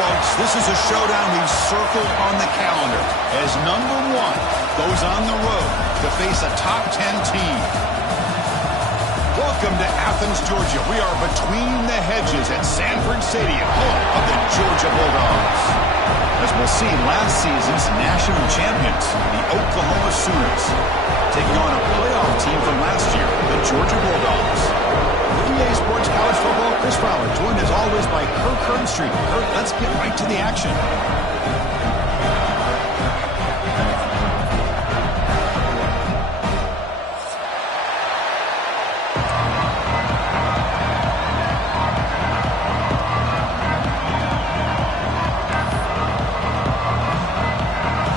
folks, this is a showdown we've circled on the calendar as number 1 goes on the road to face a top 10 team. Welcome to Athens, Georgia. We are between the hedges at Sanford Stadium, home of the Georgia Bulldogs. As we'll see, last season's national champions, the Oklahoma Sooners, taking on a playoff team from last year, the Georgia Bulldogs. EA Sports College Football, Chris Fowler, joined as always by Kirk Herbstreit. Kirk, let's get right to the action.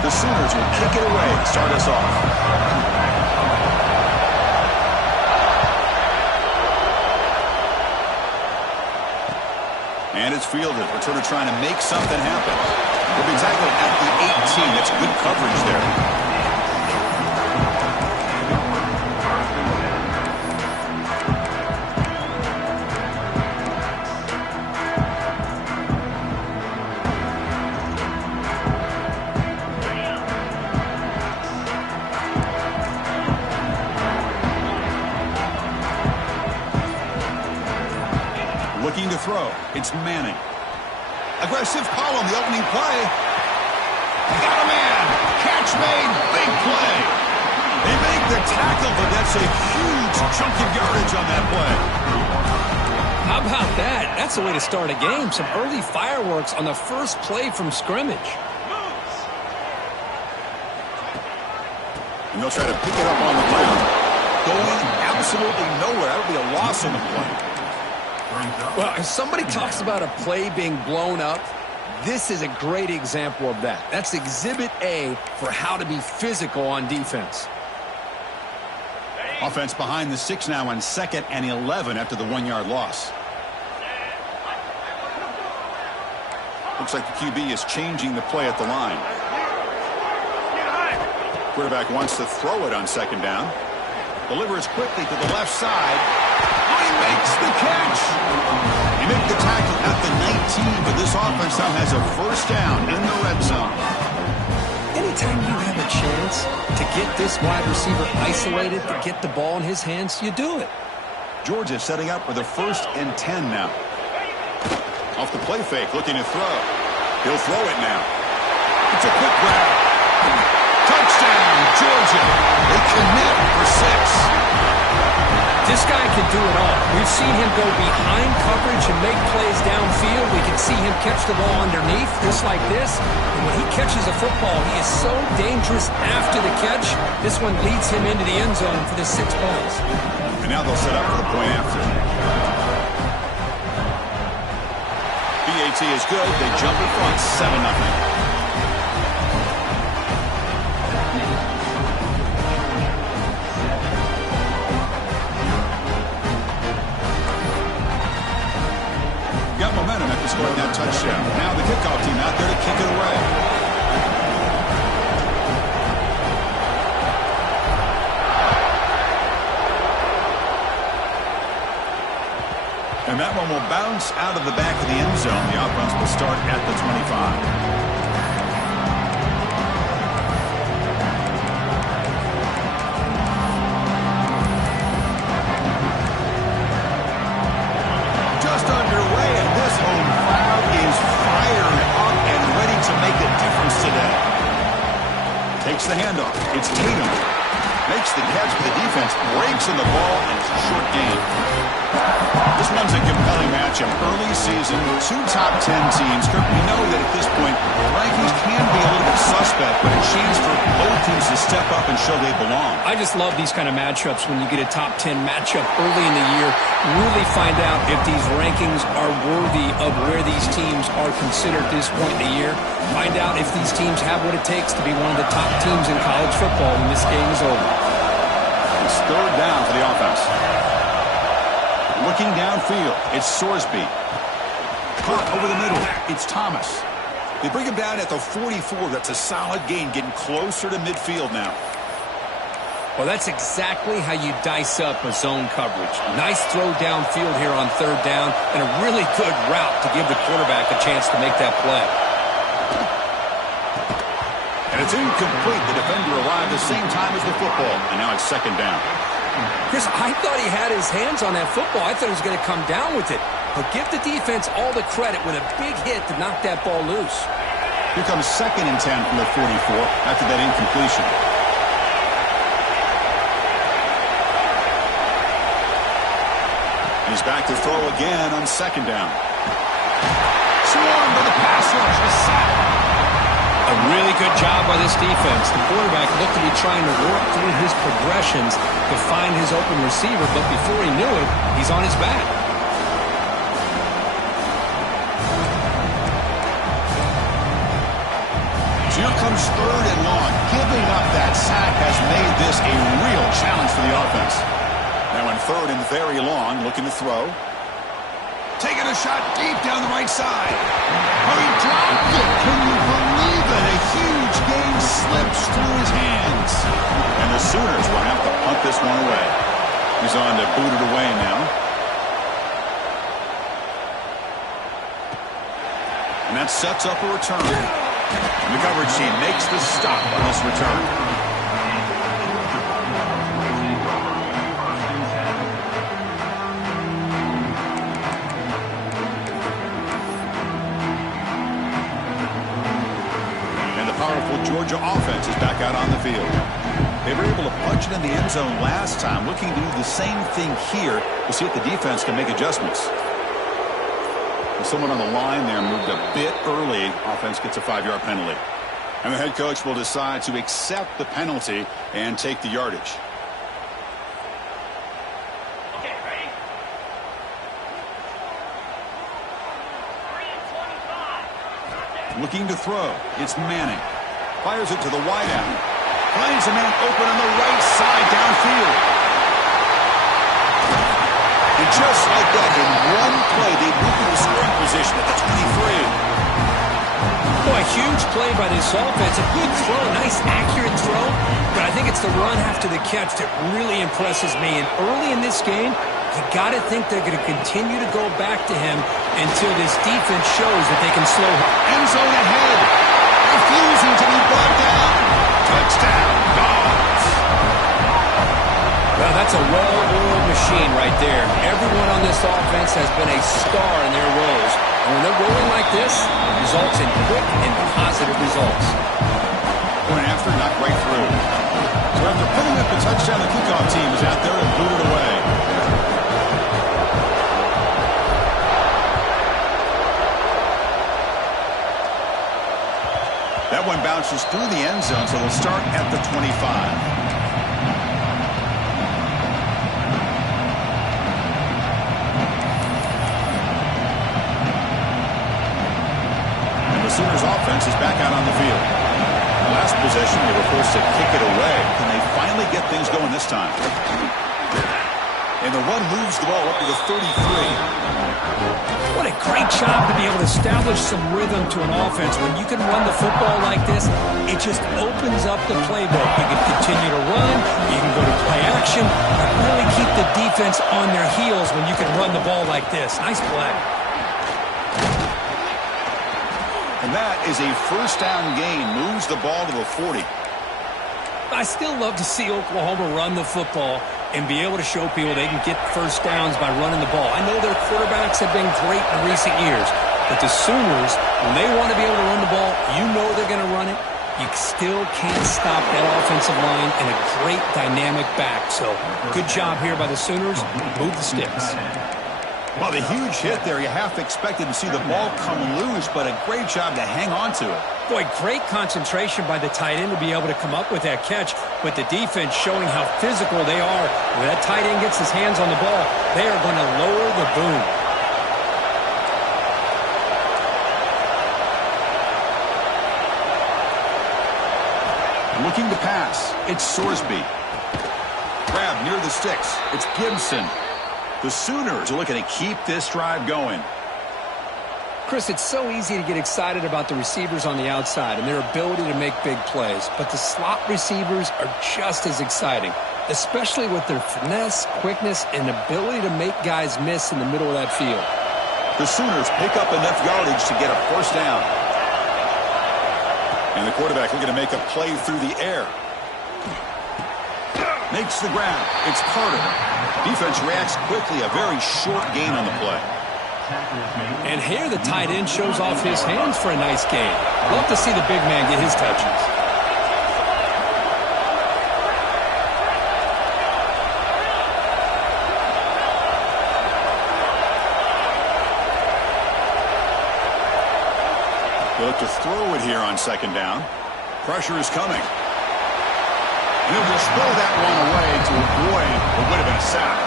The Sooners will kick it away to start us off. And it's fielded. Returner trying to make something happen. Will be tackled at the 18. That's good coverage there. Looking to throw. It's Manning. Aggressive call on the opening play. Got a man. Catch made. Big play. They make the tackle, but that's a huge chunk of yardage on that play. How about that? That's the way to start a game. Some early fireworks on the first play from scrimmage. And they'll try to pick it up on the ground. Going absolutely nowhere. That would be a loss on the play. Well, if somebody talks about a play being blown up, this is a great example of that. That's Exhibit A for how to be physical on defense. Offense behind the 6 now on 2nd and 11 after the 1-yard loss. Looks like the QB is changing the play at the line. Quarterback wants to throw it on 2nd down. Delivers quickly to the left side. He makes the catch. He made the tackle at the 19, but this offense now has a first down in the red zone. Anytime you have a chance to get this wide receiver isolated, to get the ball in his hands, you do it. Georgia setting up for the 1st and 10 now. Off the play fake, looking to throw. He'll throw it now. It's a quick grab. Touchdown, Georgia. They connect for 6. This guy can do it all. We've seen him go behind coverage and make plays downfield. We can see him catch the ball underneath, just like this. And when he catches a football, he is so dangerous after the catch. This one leads him into the end zone for the 6 points. And now they'll set up for the point after. BAT is good. They jump in front, 7-0. Momentum after scoring that touchdown. Now the kickoff team out there to kick it away. And that one will bounce out of the back of the end zone. The offense will start at the 25. Takes the handoff. It's Tatum. Makes the catch for the defense. Breaks in the ball, and it's a short gain. This one's a compelling matchup. Early season, 2 top 10 teams. Kirk, we know that at this point, the rankings can be a little bit suspect, but a chance for both teams to step up and show they belong. I just love these kind of matchups when you get a top 10 matchup early in the year. Really find out if these rankings are worthy of where these teams are considered at this point in the year. Find out if these teams have what it takes to be one of the top teams in college football when this game is over. It's 3rd down for the offense. Looking downfield, it's Sorsby. Caught over the middle, it's Thomas. They bring him down at the 44. That's a solid gain, getting closer to midfield now. Well, that's exactly how you dice up a zone coverage. Nice throw downfield here on third down, and a really good route to give the quarterback a chance to make that play. And it's incomplete. The defender arrived the same time as the football, and now it's second down. Chris, I thought he had his hands on that football. I thought he was going to come down with it. But give the defense all the credit with a big hit to knock that ball loose. Here comes 2nd and 10 from the 44 after that incompletion. He's back to throw again on 2nd down. Swarmed by the pass rush, a sack. A really good job by this defense. The quarterback looked to be trying to work through his progressions to find his open receiver, but before he knew it, he's on his back. So here comes 3rd and long. Giving up that sack has made this a real challenge for the offense. Now in 3rd and very long, looking to throw. Taking a shot deep down the right side. Oh, he dropped it. Can you believe it? A huge game slips through his hands. And the Sooners will have to punt this one away. He's on to boot it away now. And that sets up a return. And the coverage team makes the stop on this return. Georgia offense is back out on the field. They were able to punch it in the end zone last time. Looking to do the same thing here to see if the defense can make adjustments. And someone on the line there moved a bit early. Offense gets a 5-yard penalty. And the head coach will decide to accept the penalty and take the yardage. Okay, ready? 3 and 25. Looking to throw. It's Manning. Fires it to the wideout. Finds a man open on the right side downfield. And just like that, in one play, they move into scoring position at the 23. Boy, huge play by this offense. A good throw, nice accurate throw. But I think it's the run after the catch that really impresses me. And early in this game, you got to think they're going to continue to go back to him until this defense shows that they can slow him. End zone ahead. Refusing to be brought down. Touchdown, Dogs. Well, that's a well-oiled machine right there. Everyone on this offense has been a star in their roles. And when they're rolling like this, it results in quick and positive results. Point after, knocked right through. So after putting up the touchdown, the kickoff team is out there and booted away. That one bounces through the end zone, so they'll start at the 25. And the Sooners offense is back out on the field. Last possession, they were forced to kick it away. Can they finally get things going this time? And the run moves the ball up to the 33. What a great job to be able to establish some rhythm to an offense. When you can run the football like this, it just opens up the playbook. You can continue to run, you can go to play action, but really keep the defense on their heels when you can run the ball like this. Nice play. And that is a first down gain. Moves the ball to the 40. I still love to see Oklahoma run the football and be able to show people they can get first downs by running the ball. I know their quarterbacks have been great in recent years, but the Sooners, when they want to be able to run the ball, you know they're going to run it. You still can't stop that offensive line and a great dynamic back. So good job here by the Sooners. Move the sticks. Well, the huge hit there, you half expected to see the ball come loose, but a great job to hang on to it. Boy, great concentration by the tight end to be able to come up with that catch, but the defense showing how physical they are. When that tight end gets his hands on the ball, they are going to lower the boom. Looking to pass, it's Sorsby. Grab near the sticks, it's Gibson. The Sooners are looking to keep this drive going. Chris, it's so easy to get excited about the receivers on the outside and their ability to make big plays, but the slot receivers are just as exciting, especially with their finesse, quickness, and ability to make guys miss in the middle of that field. The Sooners pick up enough yardage to get a first down. And the quarterback looking to make a play through the air. Makes the grab. It's Carter. Defense reacts quickly. A very short gain on the play. And here the tight end shows off his hands for a nice gain. Love to see the big man get his touches. They look to throw it here on second down. Pressure is coming. And he'll just throw that one away to avoid what would have been a sack.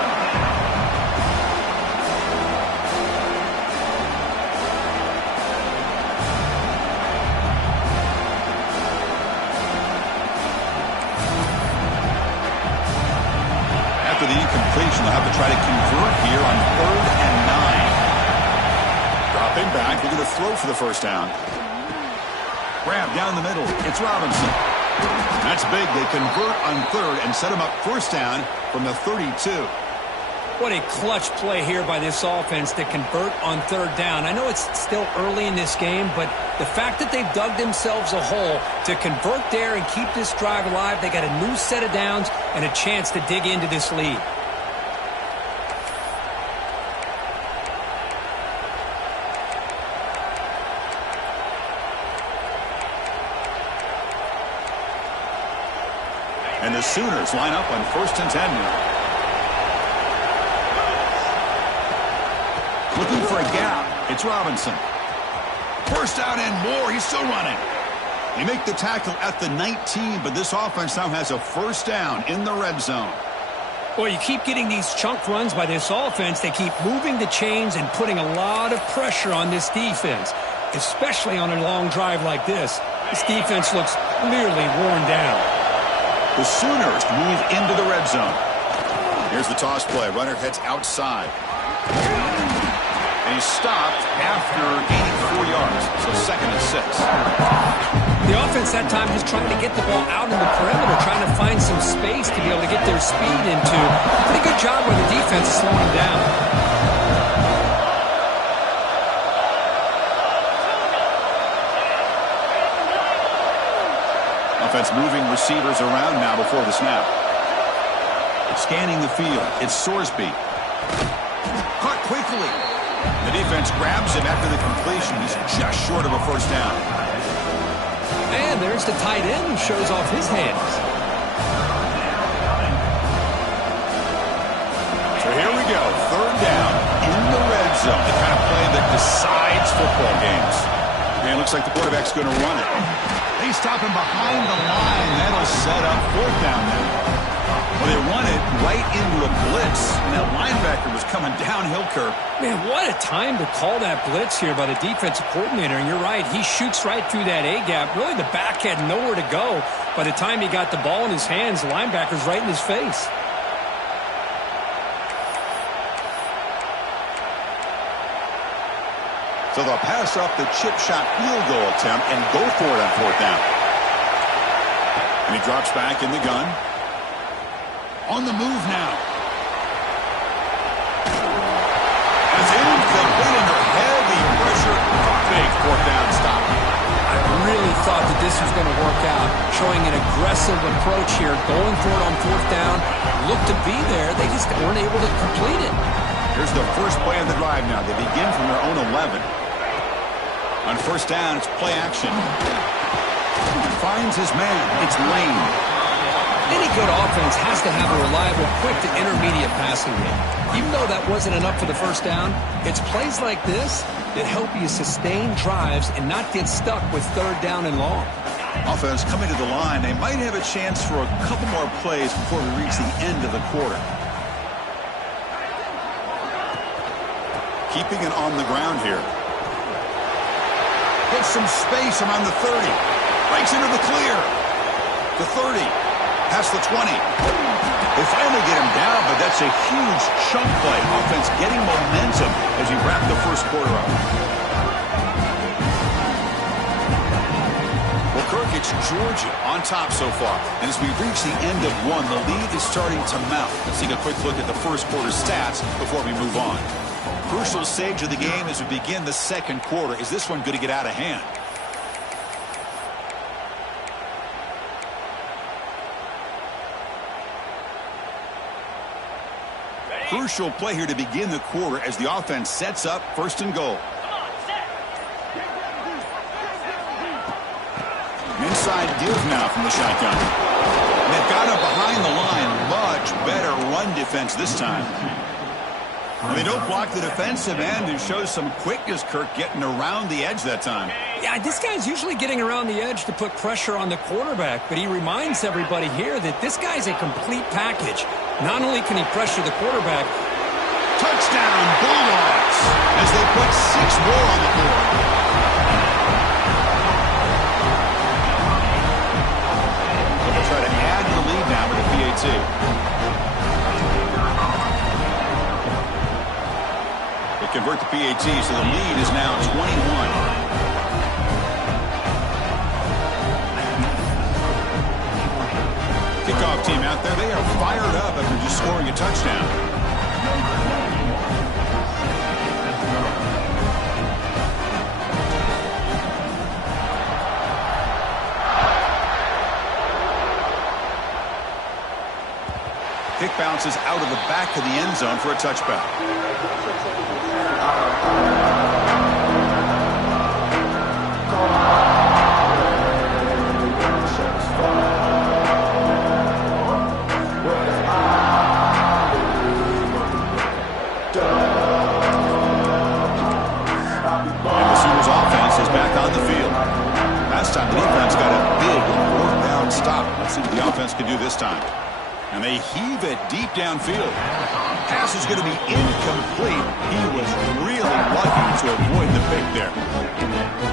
After the incompletion, they'll have to try to convert here on 3rd and 9. Dropping back, looking to throw for the first down. Grab down the middle. It's Robinson. That's big. They convert on 3rd and set him up first down from the 32. What a clutch play here by this offense to convert on 3rd down. I know it's still early in this game, but the fact that they've dug themselves a hole to convert there and keep this drive alive, they got a new set of downs and a chance to dig into this lead. And the Sooners line up on 1st and 10 now. Looking for a gap. It's Robinson. First down and more. He's still running. They make the tackle at the 19, but this offense now has a first down in the red zone. Well, you keep getting these chunk runs by this offense. They keep moving the chains and putting a lot of pressure on this defense, especially on a long drive like this. This defense looks clearly worn down. The Sooners move into the red zone. Here's the toss play. Runner heads outside. And he's stopped after gaining 4 yards. So 2nd and 6. The offense that time just trying to get the ball out in the perimeter, trying to find some space to be able to get their speed into. Pretty good job by the defense slowing them down. Offense moving receivers around now before the snap. Scanning the field. It's Sorsby. Caught quickly. The defense grabs him after the completion. He's just short of a first down. And there's the tight end who shows off his hands. So here we go. 3rd down in the red zone. The kind of play that decides football games. And it looks like the quarterback's going to run it. They stop him behind the line. That'll set up 4th down now. Well, they run it right into a blitz, and that linebacker was coming downhill, Kirk. Man, what a time to call that blitz here by the defensive coordinator. And you're right, he shoots right through that A-gap. Really, the back had nowhere to go. By the time he got the ball in his hands, the linebacker's right in his face. So they'll pass up the chip shot field goal attempt and go for it on 4th down. And he drops back in the gun. On the move now. It's incomplete under heavy pressure. Big 4th down stop. I really thought that this was going to work out, showing an aggressive approach here, going for it on 4th down. Looked to be there. They just weren't able to complete it. Here's the first play of the drive now. They begin from their own 11. On 1st down, it's play action. Finds his man. It's Lane. Any good offense has to have a reliable, quick to intermediate passing game. Even though that wasn't enough for the first down, it's plays like this that help you sustain drives and not get stuck with 3rd down and long. Offense coming to the line. They might have a chance for a couple more plays before we reach the end of the quarter. Keeping it on the ground here. Gets some space around the 30. Breaks into the clear. The 30. Past the 20. They finally get him down, but that's a huge chunk play. Offense getting momentum as you wrap the first quarter up. It's Georgia on top so far. And as we reach the end of one, the lead is starting to mount. Let's take a quick look at the first quarter stats before we move on. Crucial stage of the game as we begin the second quarter. Is this one going to get out of hand? Crucial play here to begin the quarter as the offense sets up first and goal. Inside give now from the shotgun. And they've got him behind the line. Much better run defense this time. And they don't block the defensive end and shows some quickness, Kirk, getting around the edge that time. Yeah, this guy's usually getting around the edge to put pressure on the quarterback, but he reminds everybody here that this guy's a complete package. Not only can he pressure the quarterback. Touchdown, Bulldogs, as they put 6 more on the board. Try to add to the lead now with the PAT. They convert the PAT, so the lead is now 21. Kickoff team out there, they are fired up after just scoring a touchdown. Kick bounces out of the back of the end zone for a touchback. And the Sooners offense is back on the field. Last time the defense got a big 4th down stop. Let's see what the offense can do this time. And they heave it deep downfield. Pass is going to be incomplete. He was really lucky to avoid the pick there.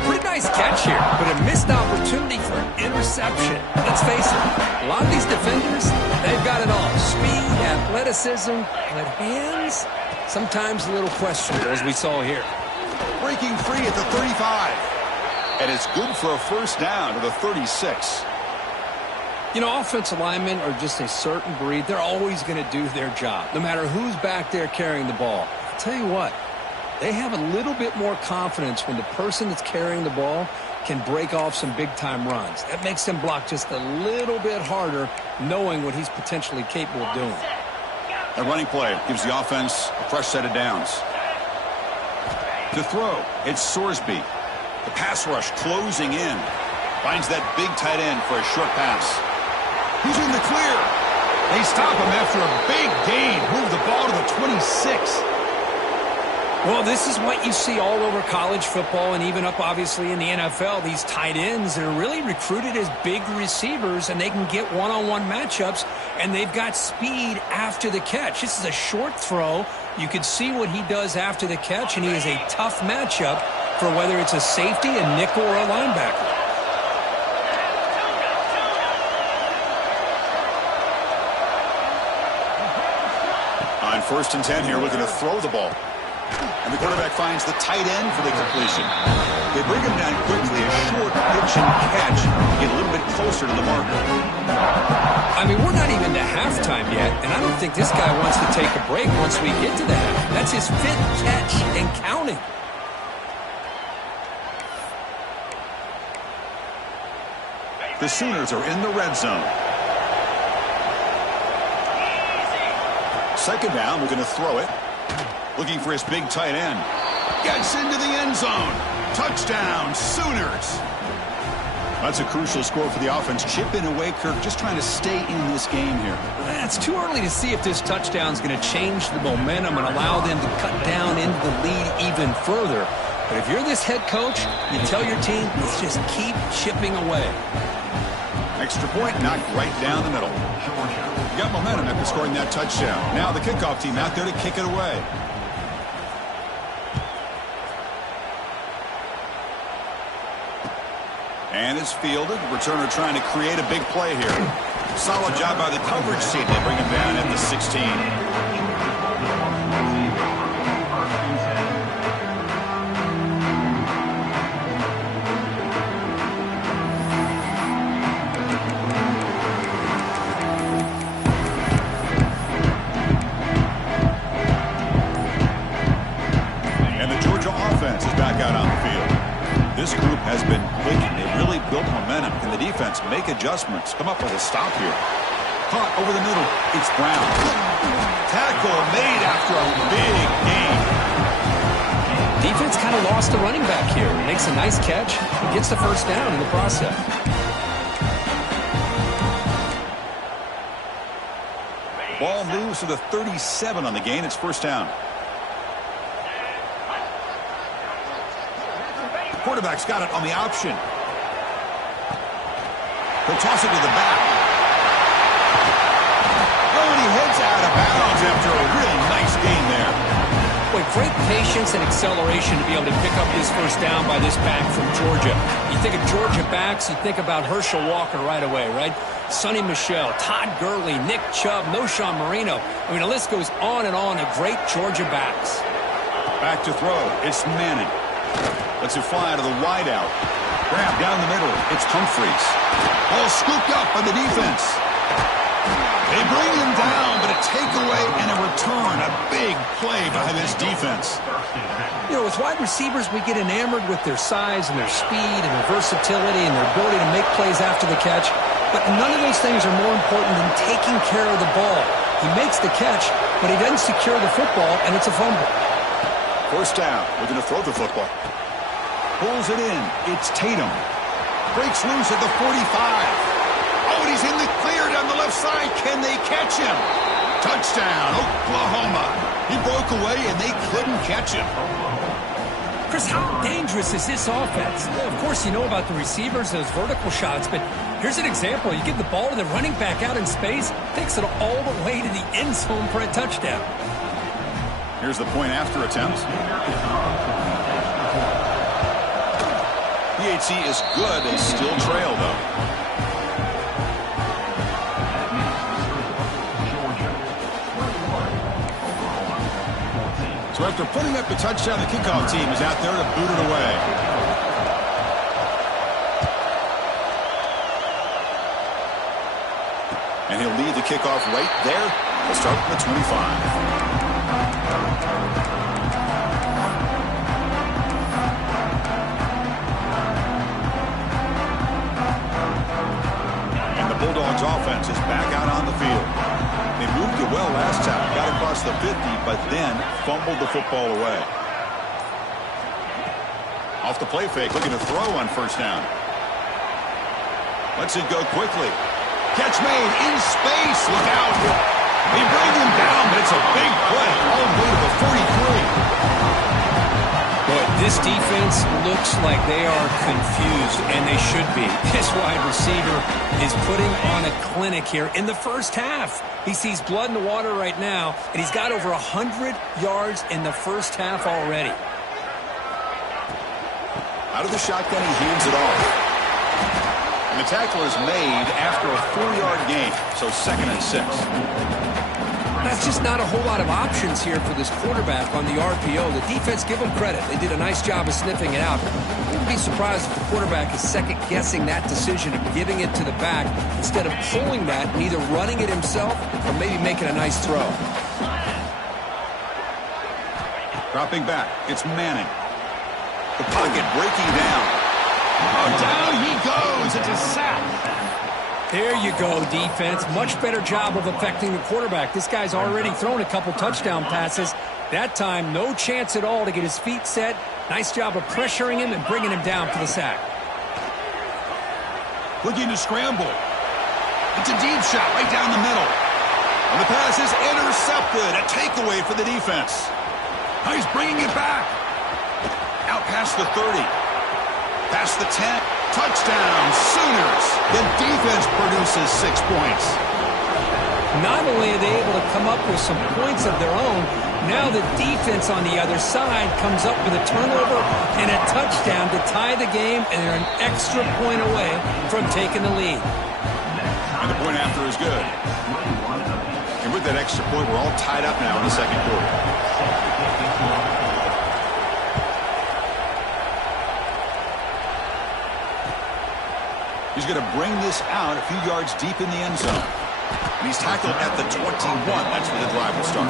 Pretty nice catch here, but a missed opportunity for an interception. Let's face it, a lot of these defenders, they've got it all. Speed, athleticism, but hands, sometimes a little questionable, as we saw here. Breaking free at the 35. And it's good for a first down to the 36. You know, offensive linemen are just a certain breed. They're always going to do their job, no matter who's back there carrying the ball. I'll tell you what, they have a little bit more confidence when the person that's carrying the ball can break off some big-time runs. That makes them block just a little bit harder, knowing what he's potentially capable of doing. A running play gives the offense a fresh set of downs. To throw, it's Sorsby. The pass rush closing in. Finds that big tight end for a short pass. He's in the clear. They stop him after a big gain. Move the ball to the 26. Well, this is what you see all over college football and even up, obviously, in the NFL. These tight ends that are really recruited as big receivers, and they can get one-on-one matchups, and they've got speed after the catch. This is a short throw. You can see what he does after the catch, and he is a tough matchup for whether it's a safety, a nickel, or a linebacker. On 1st and 10 here, looking to throw the ball. And the quarterback finds the tight end for the completion. They bring him down quickly, a short pitch and catch to get a little bit closer to the marker. I mean, we're not even to halftime yet, and I don't think this guy wants to take a break once we get to the half. That's his 5th catch and counting. The Sooners are in the red zone. Second down, we're going to throw it. Looking for his big tight end. Gets into the end zone. Touchdown, Sooners. That's a crucial score for the offense. Chipping away, Kirk, just trying to stay in this game here. It's too early to see if this touchdown is going to change the momentum and allow them to cut down into the lead even further. But if you're this head coach, you tell your team, let's just keep chipping away. Extra point knocked right down the middle. You got momentum after scoring that touchdown. Now the kickoff team out there to kick it away. And it's fielded. Returner trying to create a big play here. Solid job by the coverage team. They bring him down at the 16. make adjustments, come up with a stop here. Caught over the middle. It's Brown. Tackle made after a big gain. Defense kind of lost the running back here. Makes a nice catch and gets the first down in the process. Ball moves to the 37 on the gain. It's first down. The quarterback's got it on the option. He'll toss it to the back. Oh, and he heads out of bounds after a real nice gain there. Boy, great patience and acceleration to be able to pick up this first down by this back from Georgia. You think of Georgia backs, you think about Herschel Walker right away, right? Sonny Michel, Todd Gurley, Nick Chubb, Noshawn Marino. I mean, the list goes on and on of great Georgia backs. Back to throw. It's Manning. Lets it fly to the wideout. Grab down the middle. It's Humphreys. Ball scooped up by the defense. They bring him down, but a takeaway and a return. A big play by this defense. You know, with wide receivers, we get enamored with their size and their speed and their versatility and their ability to make plays after the catch. But none of those things are more important than taking care of the ball. He makes the catch, but he doesn't secure the football, and it's a fumble. First down. Looking to throw the football. Pulls it in. It's Tatum. Breaks loose at the 45. Oh, and he's in the clear down the left side. Can they catch him? Touchdown, Oklahoma. He broke away, and they couldn't catch him. Chris, how dangerous is this offense? Of course, you know about the receivers, those vertical shots, but here's an example. You give the ball to the running back out in space, takes it all the way to the end zone for a touchdown. Here's the point after attempt. PHC is good. They still trail, though. So after putting up the touchdown, the kickoff team is out there to boot it away. And he'll lead the kickoff right there. We'll start from the 25. And the Bulldogs offense is back out on the field. They moved it well last time, got across the 50, but then fumbled the football away. Off the play fake, looking to throw on first down. Lets it go quickly. Catch made in space. Look out. They bring him down, but it's a big play all the way to the 43. Boy, this defense looks like they are confused, and they should be. This wide receiver is putting on a clinic here in the first half. He sees blood in the water right now, and he's got over 100 yards in the first half already. Out of the shotgun, he hands it off. And the tackle is made after a 4-yard gain, so 2nd and 6. That's just not a whole lot of options here for this quarterback on the RPO. The defense, give them credit. They did a nice job of sniffing it out. I wouldn't be surprised if the quarterback is second-guessing that decision of giving it to the back instead of pulling that and either running it himself or maybe making a nice throw. Dropping back, it's Manning. The pocket breaking down. Oh, down he goes. It's a sack. There you go, defense. Much better job of affecting the quarterback. This guy's already thrown a couple touchdown passes. That time, no chance at all to get his feet set. Nice job of pressuring him and bringing him down for the sack. Looking to scramble. It's a deep shot right down the middle. And the pass is intercepted. A takeaway for the defense. Now he's bringing it back. Out past the 30. Past the 10. Touchdown, Sooners. The defense produces 6 points. Not only are they able to come up with some points of their own, now the defense on the other side comes up with a turnover and a touchdown to tie the game, and they're an extra point away from taking the lead. And the point after is good. And with that extra point, we're all tied up now in the second quarter. He's going to bring this out a few yards deep in the end zone. And he's tackled at the 21. That's where the drive will start.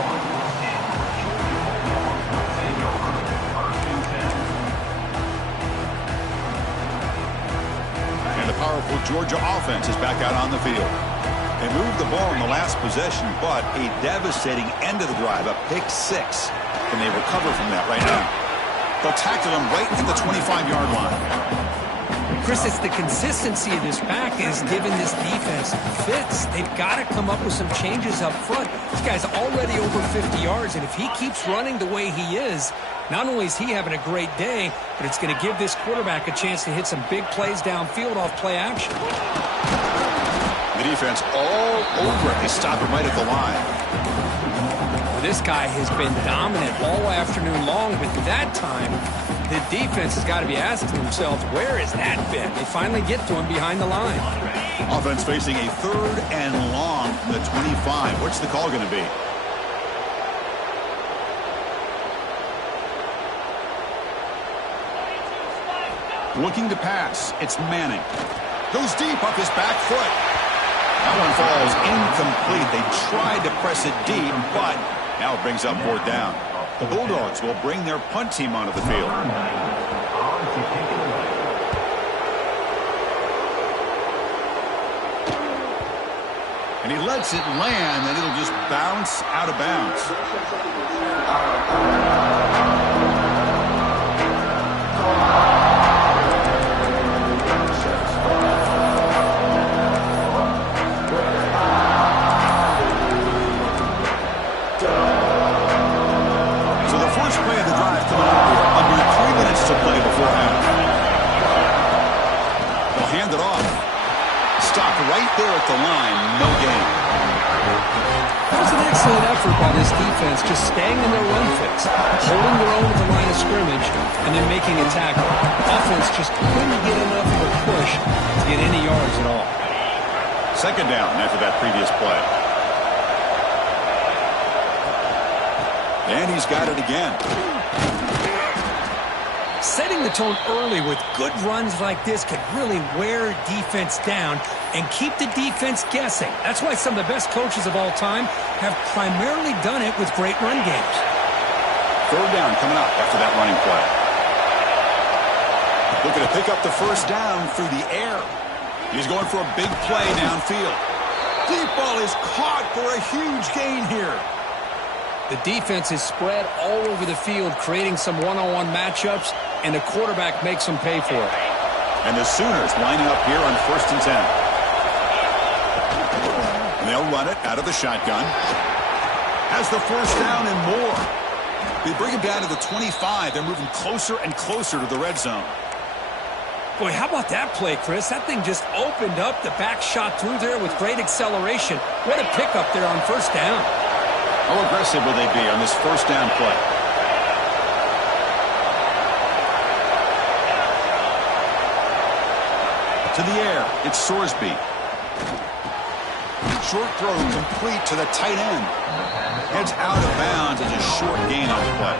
And the power powerful Georgia offense is back out on the field. They moved the ball in the last possession, but a devastating end of the drive, a pick six. Can they recover from that right now? They'll tackle him right at the 25-yard line. Chris, it's the consistency of this back is giving this defense fits. They've got to come up with some changes up front. This guy's already over 50 yards, and if he keeps running the way he is, not only is he having a great day, but it's going to give this quarterback a chance to hit some big plays downfield off play action. The defense all over it. They stop him right at the line. This guy has been dominant all afternoon long, but that time, the defense has got to be asking themselves, where has that been? They finally get to him behind the line. Offense facing a 3rd and long from the 25. What's the call going to be? Looking to pass. It's Manning. Goes deep off his back foot. That one falls incomplete. They tried to press it deep, but now it brings up 4th down. The Bulldogs will bring their punt team onto the field. And he lets it land, and it'll just bounce out of bounds. To play before half. They'll hand it off. Stopped right there at the line. No gain. That was an excellent effort by this defense, just staying in their run fits, holding their own at the line of scrimmage, and then making a tackle. Offense just couldn't get enough of a push to get any yards at all. 2nd down after that previous play. And he's got it again. Setting the tone early with good runs like this could really wear defense down and keep the defense guessing. That's why some of the best coaches of all time have primarily done it with great run games. 3rd down coming up after that running play. Looking to pick up the 1st down through the air. He's going for a big play downfield. Deep ball is caught for a huge gain here. The defense is spread all over the field, creating some one-on-one matchups, and the quarterback makes them pay for it. And the Sooners lining up here on 1st and 10. And they'll run it out of the shotgun. Has the 1st down and more. They bring him down to the 25. They're moving closer and closer to the red zone. Boy, how about that play, Chris? That thing just opened up. The back shot through there with great acceleration. What a pickup there on 1st down. How aggressive will they be on this 1st down play? To the air, it's Sorsby. Short throw complete to the tight end. Heads out of bounds as a short gain on the play.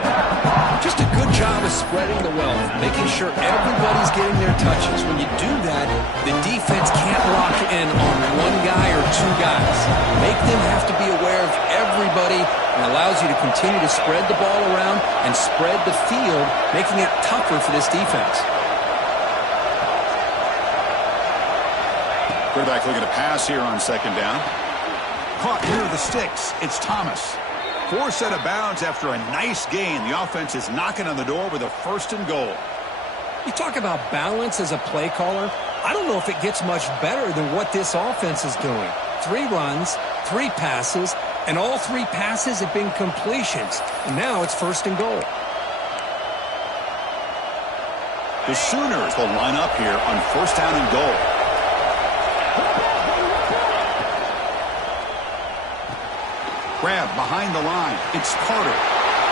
Just a good job of spreading the wealth, making sure everybody's getting their touches. When you do that, the defense can't lock in on one guy or 2 guys. Make them have to be aware of everybody, and allows you to continue to spread the ball around and spread the field, making it tougher for this defense. Quarterback looking to pass here on 2nd down. Caught near the sticks. It's Thomas. 4 set of bounds after a nice gain. The offense is knocking on the door with a 1st and goal. You talk about balance as a play caller. I don't know if it gets much better than what this offense is doing. 3 runs, 3 passes, and all 3 passes have been completions. And now it's 1st and goal. The Sooners will line up here on 1st down and goal. Grab behind the line. It's Carter.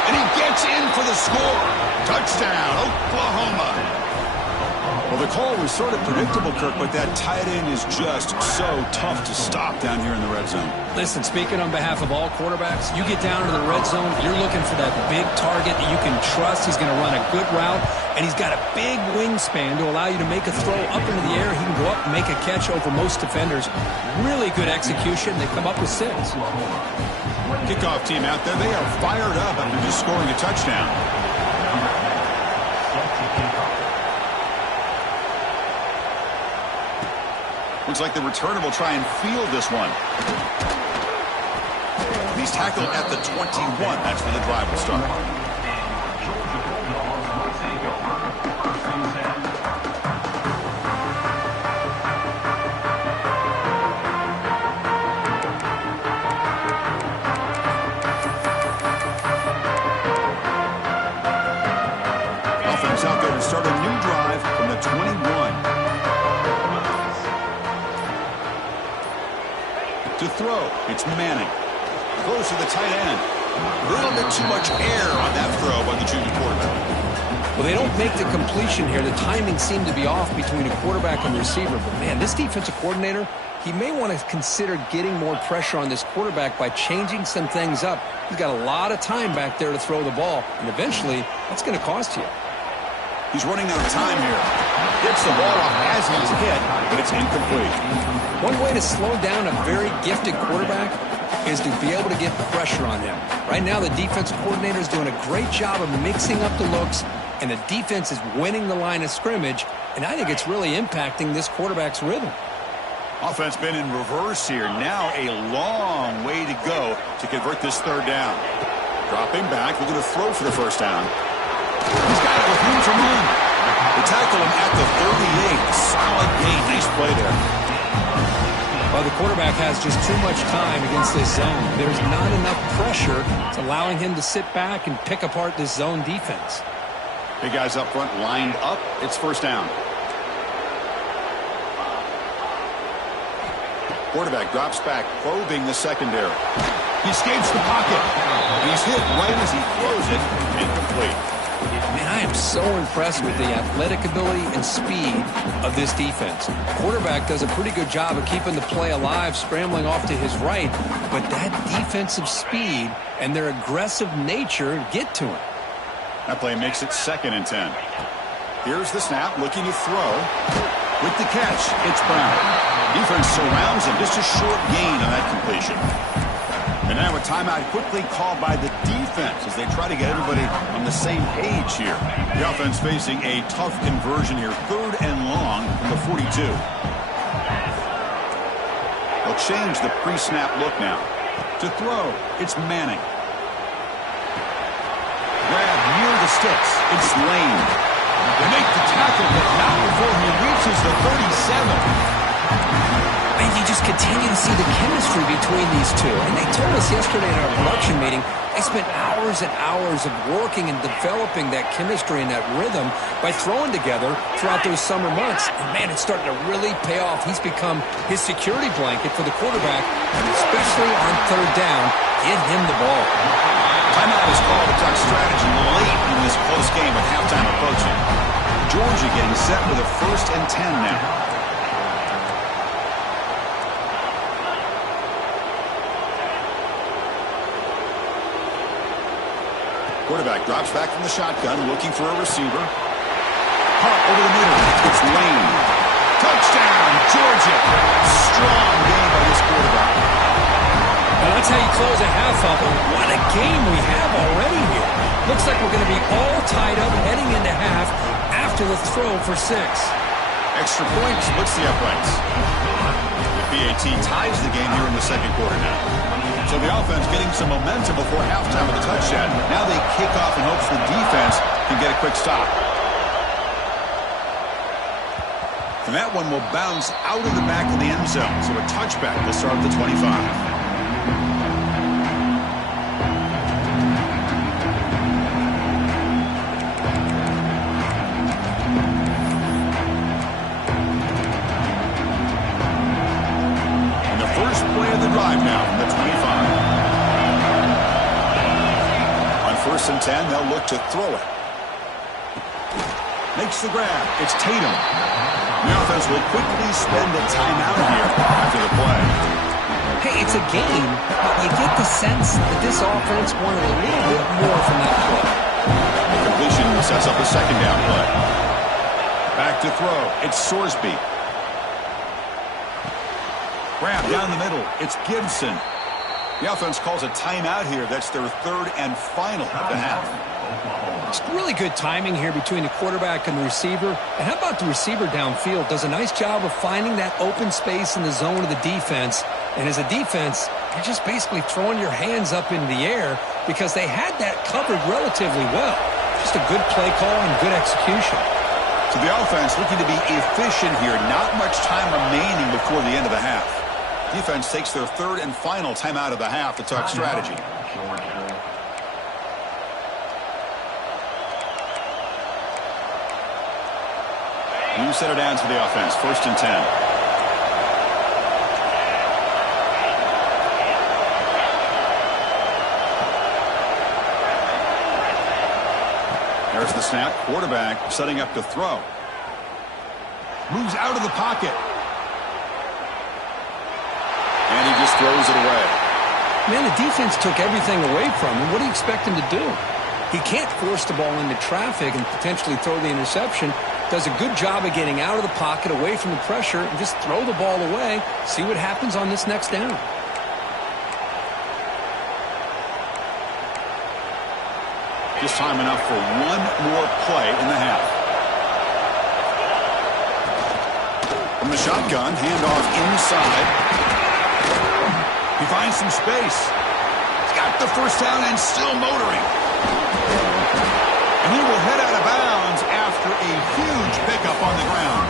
And he gets in for the score. Touchdown, Oklahoma. Well, the call was sort of predictable, Kirk, but that tight end is just so tough to stop down here in the red zone. Listen, speaking on behalf of all quarterbacks, you get down to the red zone, you're looking for that big target that you can trust. He's going to run a good route, and he's got a big wingspan to allow you to make a throw up into the air. He can go up and make a catch over most defenders. Really good execution. They come up with 6. Kickoff team out there, they are fired up after just scoring a touchdown. Looks like the returner will try and field this one. He's tackled at the 21. That's where the drive will start. Offense out there to start a new drive from the 21. To throw, it's Manning. Close to the tight end. A little bit too much air on that throw by the junior quarterback. Well, they don't make the completion here. The timing seemed to be off between a quarterback and receiver. But, man, this defensive coordinator, he may want to consider getting more pressure on this quarterback by changing some things up. He's got a lot of time back there to throw the ball, and eventually that's going to cost you. He's running out of time here. Gets the ball off as he's hit, but it's incomplete. One way to slow down a very gifted quarterback is to be able to get pressure on him. Right now, the defensive coordinator is doing a great job of mixing up the looks, and the defense is winning the line of scrimmage, and I think it's really impacting this quarterback's rhythm. Offense been in reverse here. Now a long way to go to convert this third down. Dropping back, looking to throw for the first down. He's got it with room to run. They tackle him at the 38. Solid gain. Nice play there. Well, the quarterback has just too much time against this zone. There's not enough pressure. It's allowing him to sit back and pick apart this zone defense. Big guys up front lined up. It's first down. Quarterback drops back, probing the secondary. He escapes the pocket. He's hit right as he throws it. Incomplete. Man, I am so impressed with the athletic ability and speed of this defense. Quarterback does a pretty good job of keeping the play alive, scrambling off to his right, but that defensive speed and their aggressive nature get to him. That play makes it 2nd and 10. Here's the snap, looking to throw. With the catch, it's Brown. Defense surrounds him, just a short gain on that completion. And now a timeout quickly called by the defense as they try to get everybody on the same page here. The offense facing a tough conversion here, 3rd and long from the 42. They'll change the pre-snap look now. To throw, it's Manning. Grab near the sticks, it's Lane. They make the tackle, but not before he reaches the 37. And you just continue to see the chemistry between these two. And they told us yesterday in our production meeting, they spent hours and hours of working and developing that chemistry and that rhythm by throwing together throughout those summer months. And, man, it's starting to really pay off. He's become his security blanket for the quarterback, and especially on 3rd down, get him the ball. Timeout is called to talk strategy late in this close game with halftime approaching. Georgia getting set with a 1st and 10 now. Quarterback drops back from the shotgun, looking for a receiver. Hart over the middle. It's Lane. Touchdown, Georgia. Strong game by this quarterback. Well, that's how you close a half up. What a game we have already here. Looks like we're going to be all tied up heading into half after the throw for 6. Extra point splits the uprights. The PAT ties the game here in the 2nd quarter now. So the offense getting some momentum before halftime with a touchdown. Now they kick off in hopes the defense can get a quick stop. And that one will bounce out of the back of the end zone. So a touchback will start at the 25. Now from the 25. On 1st and 10, they'll look to throw it. Makes the grab. It's Tatum. The offense will quickly spend a timeout here after the play. Hey, it's a game, but you get the sense that this offense wanted a little bit more from that play. The completion sets up a 2nd down play. Back to throw. It's Sorsby. Grab down the middle. It's Gibson. The offense calls a timeout here. That's their 3rd and final of the half. It's really good timing here between the quarterback and the receiver. And how about the receiver downfield? Does a nice job of finding that open space in the zone of the defense. And as a defense, you're just basically throwing your hands up in the air because they had that covered relatively well. Just a good play call and good execution. So the offense looking to be efficient here. Not much time remaining before the end of the half. Defense takes their third and final timeout of the half to talk strategy. New set of downs for the offense. 1st and 10. There's the snap. Quarterback setting up to throw. Moves out of the pocket. And he just throws it away. Man, the defense took everything away from him. What do you expect him to do? He can't force the ball into traffic and potentially throw the interception. Does a good job of getting out of the pocket, away from the pressure, and just throw the ball away. See what happens on this next down. Just time enough for one more play in the half. From the shotgun, handoff inside. He finds some space. He's got the first down and still motoring. And he will head out of bounds after a huge pickup on the ground.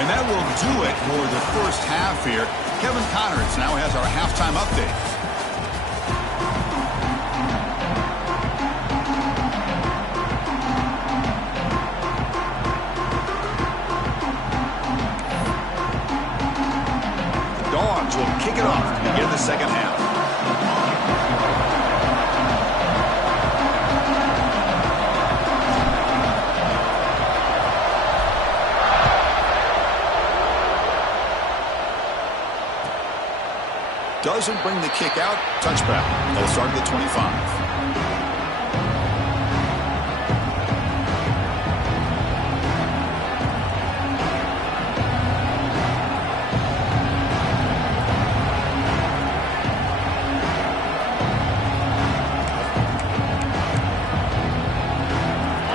And that will do it for the first half here. Kevin Connors now has our halftime update. The Dogs will kick it off to begin the second half. Doesn't bring the kick out. Touchback. They'll start at the 25.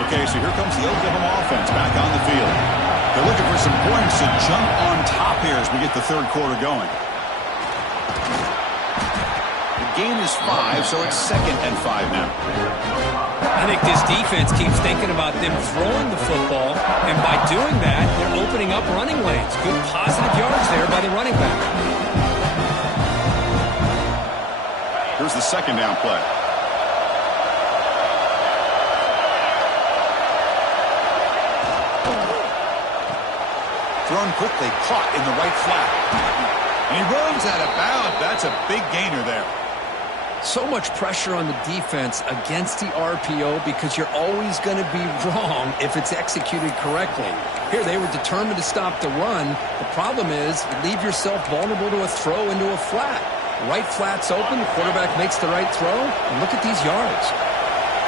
Okay, so here comes the Oklahoma offense back on the field. They're looking for some points to jump on top here as we get the third quarter going. Gain is 5, so it's 2nd and 5 now. I think this defense keeps thinking about them throwing the football, and by doing that, they're opening up running lanes. Good positive yards there by the running back. Here's the 2nd down play. Thrown quickly, caught in the right flat. And he runs out of bounds. That's a big gainer there. So much pressure on the defense against the RPO because you're always going to be wrong if it's executed correctly. Here, they were determined to stop the run. The problem is you leave yourself vulnerable to a throw into a flat. Right flat's open, the quarterback makes the right throw, and look at these yards.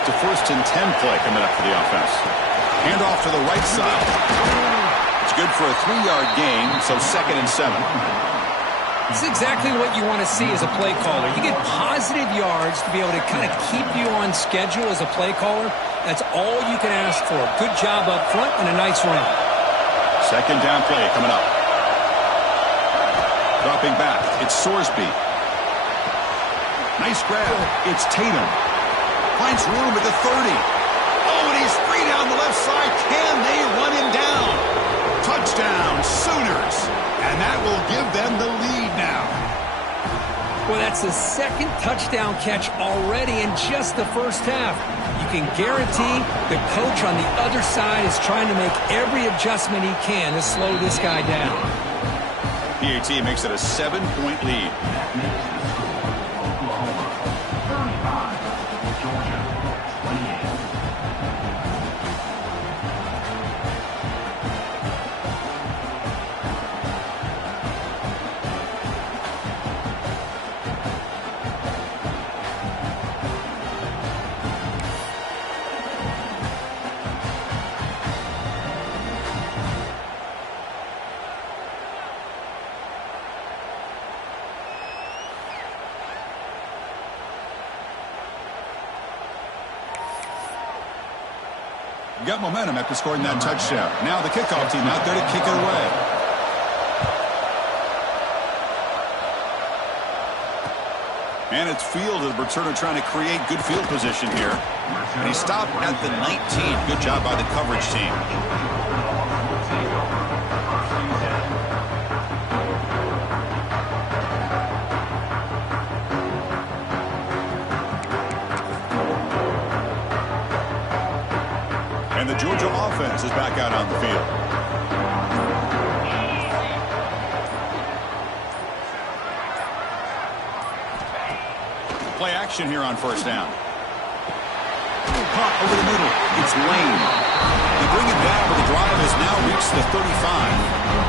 It's a 1st and 10 play coming up for the offense. Handoff to the right side. It's good for a 3-yard gain, so 2nd and 7. This is exactly what you want to see as a play caller. You get positive yards to be able to kind of keep you on schedule as a play caller. That's all you can ask for. Good job up front and a nice run. 2nd down play coming up. Dropping back, it's Sorsby. Nice grab. It's Tatum. Finds room at the 30. Oh, and he's free down the left side. Can they run him down? Touchdown, Sooners. And that will give them the lead now. Well, that's the 2nd touchdown catch already in just the first half. You can guarantee the coach on the other side is trying to make every adjustment he can to slow this guy down. PAT makes it a 7-point lead. Got momentum after scoring that touchdown. Now the kickoff team out there to kick it away. And it's Field, the returner, trying to create good field position here. And he stopped at the 19. Good job by the coverage team. And the Georgia offense is back out on the field. Play action here on first down. Pop over the middle. It's Lane. They bring it down, but the drive has now reached the 35.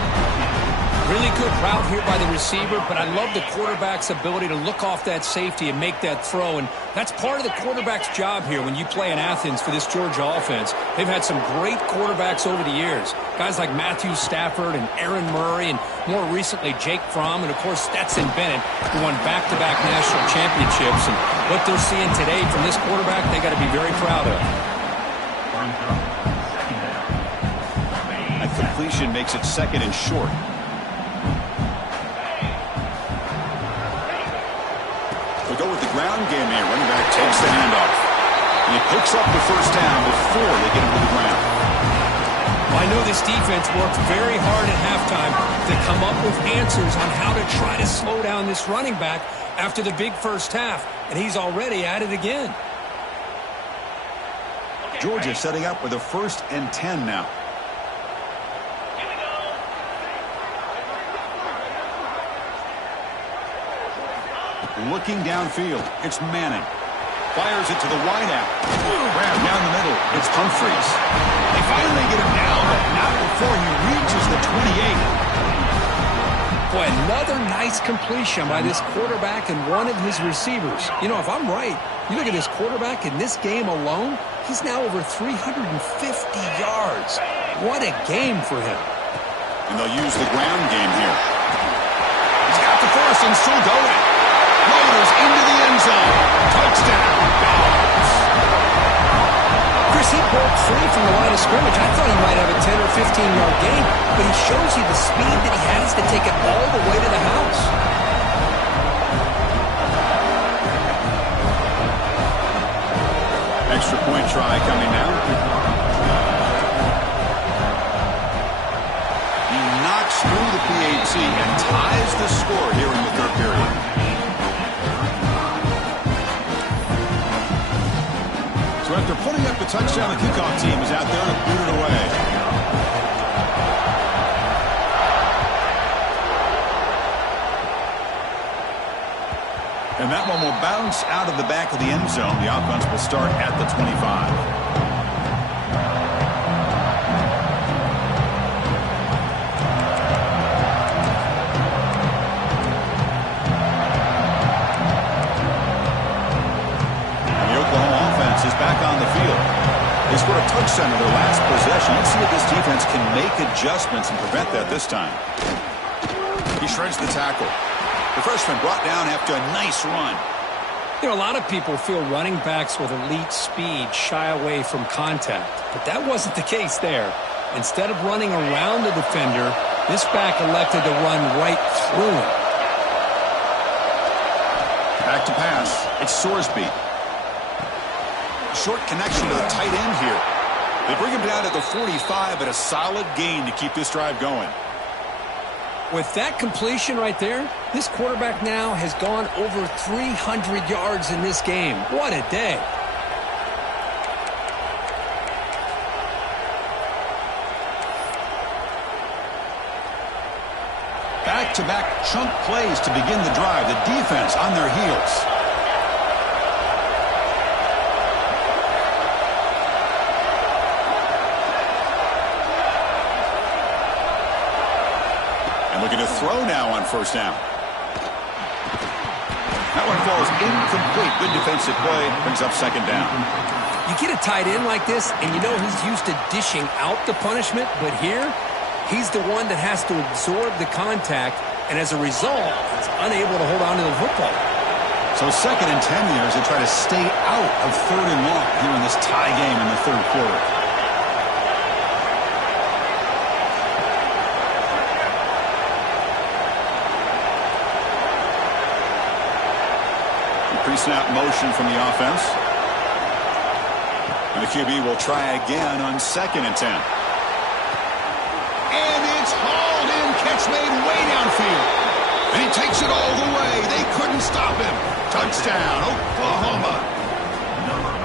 Really good route here by the receiver, but I love the quarterback's ability to look off that safety and make that throw. And that's part of the quarterback's job here when you play in Athens for this Georgia offense. They've had some great quarterbacks over the years. Guys like Matthew Stafford and Aaron Murray, and more recently Jake Fromm, and of course Stetson Bennett, who won back-to-back national championships. And what they're seeing today from this quarterback, they got to be very proud of. That completion makes it second and short. Go with the ground game here. Running back takes the handoff. And he picks up the first down before they get him to the ground. Well, I know this defense worked very hard at halftime to come up with answers on how to try to slow down this running back after the big first half, and he's already at it again. Georgia setting up with a 1st and 10 now. Looking downfield, it's Manning. Fires it to the wideout. Grab down the middle, it's Humphreys. They finally get him down, but not before he reaches the 28. Boy, another nice completion by this quarterback and one of his receivers. You know, if I'm right, you look at this quarterback in this game alone, he's now over 350 yards. What a game for him. And they'll use the ground game here. He's got the first and still going. Floaters into the end zone. Touchdown. Chris, he broke free from the line of scrimmage. I thought he might have a 10 or 15-yard gain, but he shows you the speed that he has to take it all the way to the house. Extra point try coming now. He knocks through the PAT and ties the score here in the third period. So after putting up the touchdown, the kickoff team is out there to boot it away. And that one will bounce out of the back of the end zone. The offense will start at the 25. Is back on the field. They scored a touchdown in their last possession. Let's see if this defense can make adjustments and prevent that this time. He shreds the tackle. The freshman brought down after a nice run. You know, a lot of people feel running backs with elite speed shy away from contact, but that wasn't the case there. Instead of running around the defender, this back elected to run right through him. Back to pass. It's Sorsby. Short connection to the tight end here. They bring him down to the 45, but a solid gain to keep this drive going. With that completion right there, this quarterback now has gone over 300 yards in this game. What a day. Back-to-back chunk plays to begin the drive. The defense on their heels. Looking to throw now on first down. That one falls incomplete. Good defensive play. Brings up second down. You get a tight end like this, and you know he's used to dishing out the punishment, but here, he's the one that has to absorb the contact, and as a result, he's unable to hold on to the football. So 2nd and 10 years, they try to stay out of 3rd and long here in this tie game in the third quarter. Pre-snap motion from the offense. And the QB will try again on 2nd and 10. And it's hauled in. Catch made way downfield. And he takes it all the way. They couldn't stop him. Touchdown, Oklahoma.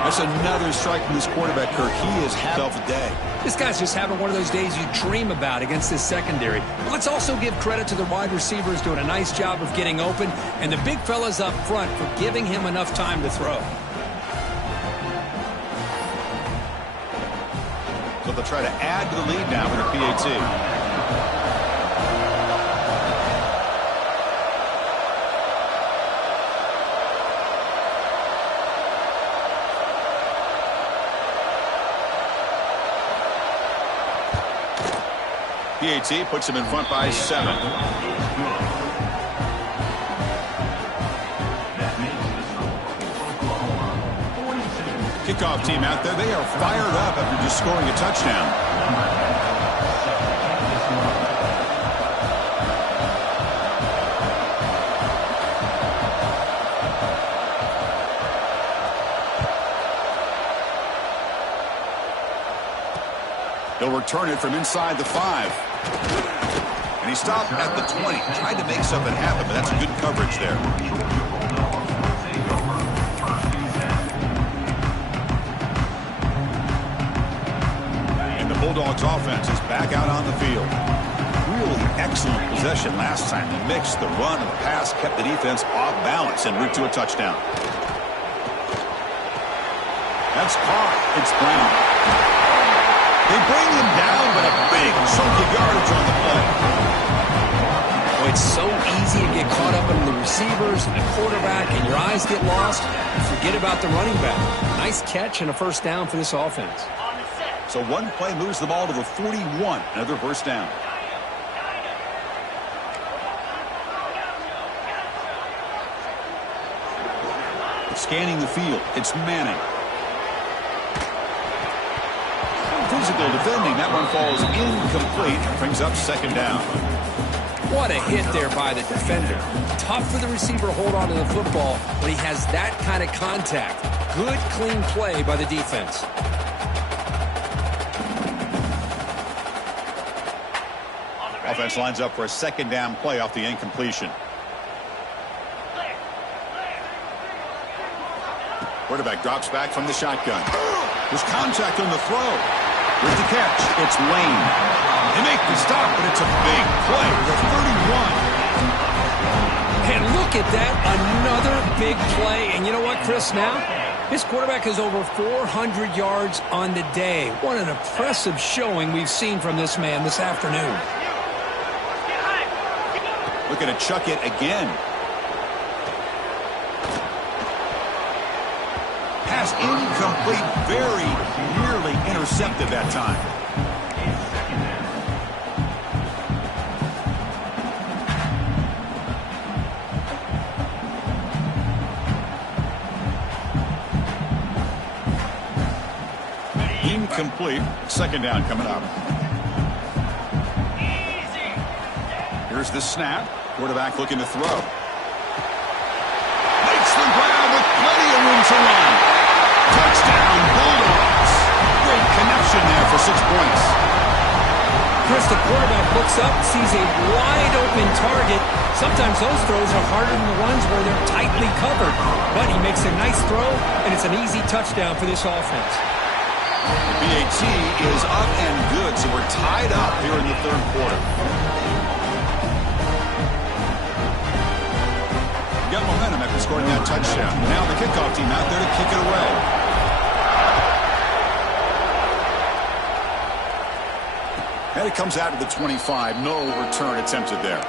That's another strike from this quarterback, Kirk. He is himself a day. This guy's just having one of those days you dream about against this secondary. Let's also give credit to the wide receivers doing a nice job of getting open, and the big fellas up front for giving him enough time to throw. So they'll try to add to the lead now with a PAT. PAT puts him in front by 7. Kickoff team out there. They are fired up after just scoring a touchdown. He'll return it from inside the 5. And he stopped at the 20. Tried to make something happen, but that's good coverage there. And the Bulldogs offense is back out on the field. Really excellent possession last time. The mix, the run, and the pass kept the defense off balance en route to a touchdown. That's caught. It's Brown. They bring him down, but a big chunk of yardage on the play. Well, it's so easy to get caught up in the receivers and the quarterback, and your eyes get lost. You forget about the running back. Nice catch and a first down for this offense. So one play moves the ball to the 41. Another first down. Scanning the field. It's Manning. Physical defending. That one falls incomplete. Brings up 2nd down. What a hit there by the defender. Tough for the receiver to hold on to the football, but he has that kind of contact. Good, clean play by the defense. Offense lines up for a 2nd down play off the incompletion. Quarterback drops back from the shotgun. There's contact on the throw. Here's the catch. It's Lane. They make the stop, but it's a big play. The 31. And look at that. Another big play. And you know what, Chris, now? This quarterback has over 400 yards on the day. What an impressive showing we've seen from this man this afternoon. Looking to chuck it again. Pass incomplete, very nearly intercepted that time. Incomplete. 2nd down coming up. Here's the snap. Quarterback looking to throw. Makes the grab with plenty of room to run. Touchdown, Bulldogs. Great connection there for 6 points. Chris, the quarterback looks up, sees a wide-open target. Sometimes those throws are harder than the ones where they're tightly covered. But he makes a nice throw, and it's an easy touchdown for this offense. The PAT is up and good, so we're tied up here in the 3rd quarter. Got momentum after scoring that touchdown. Now the kickoff team out there to kick it away. And it comes out to the 25. No return attempted there.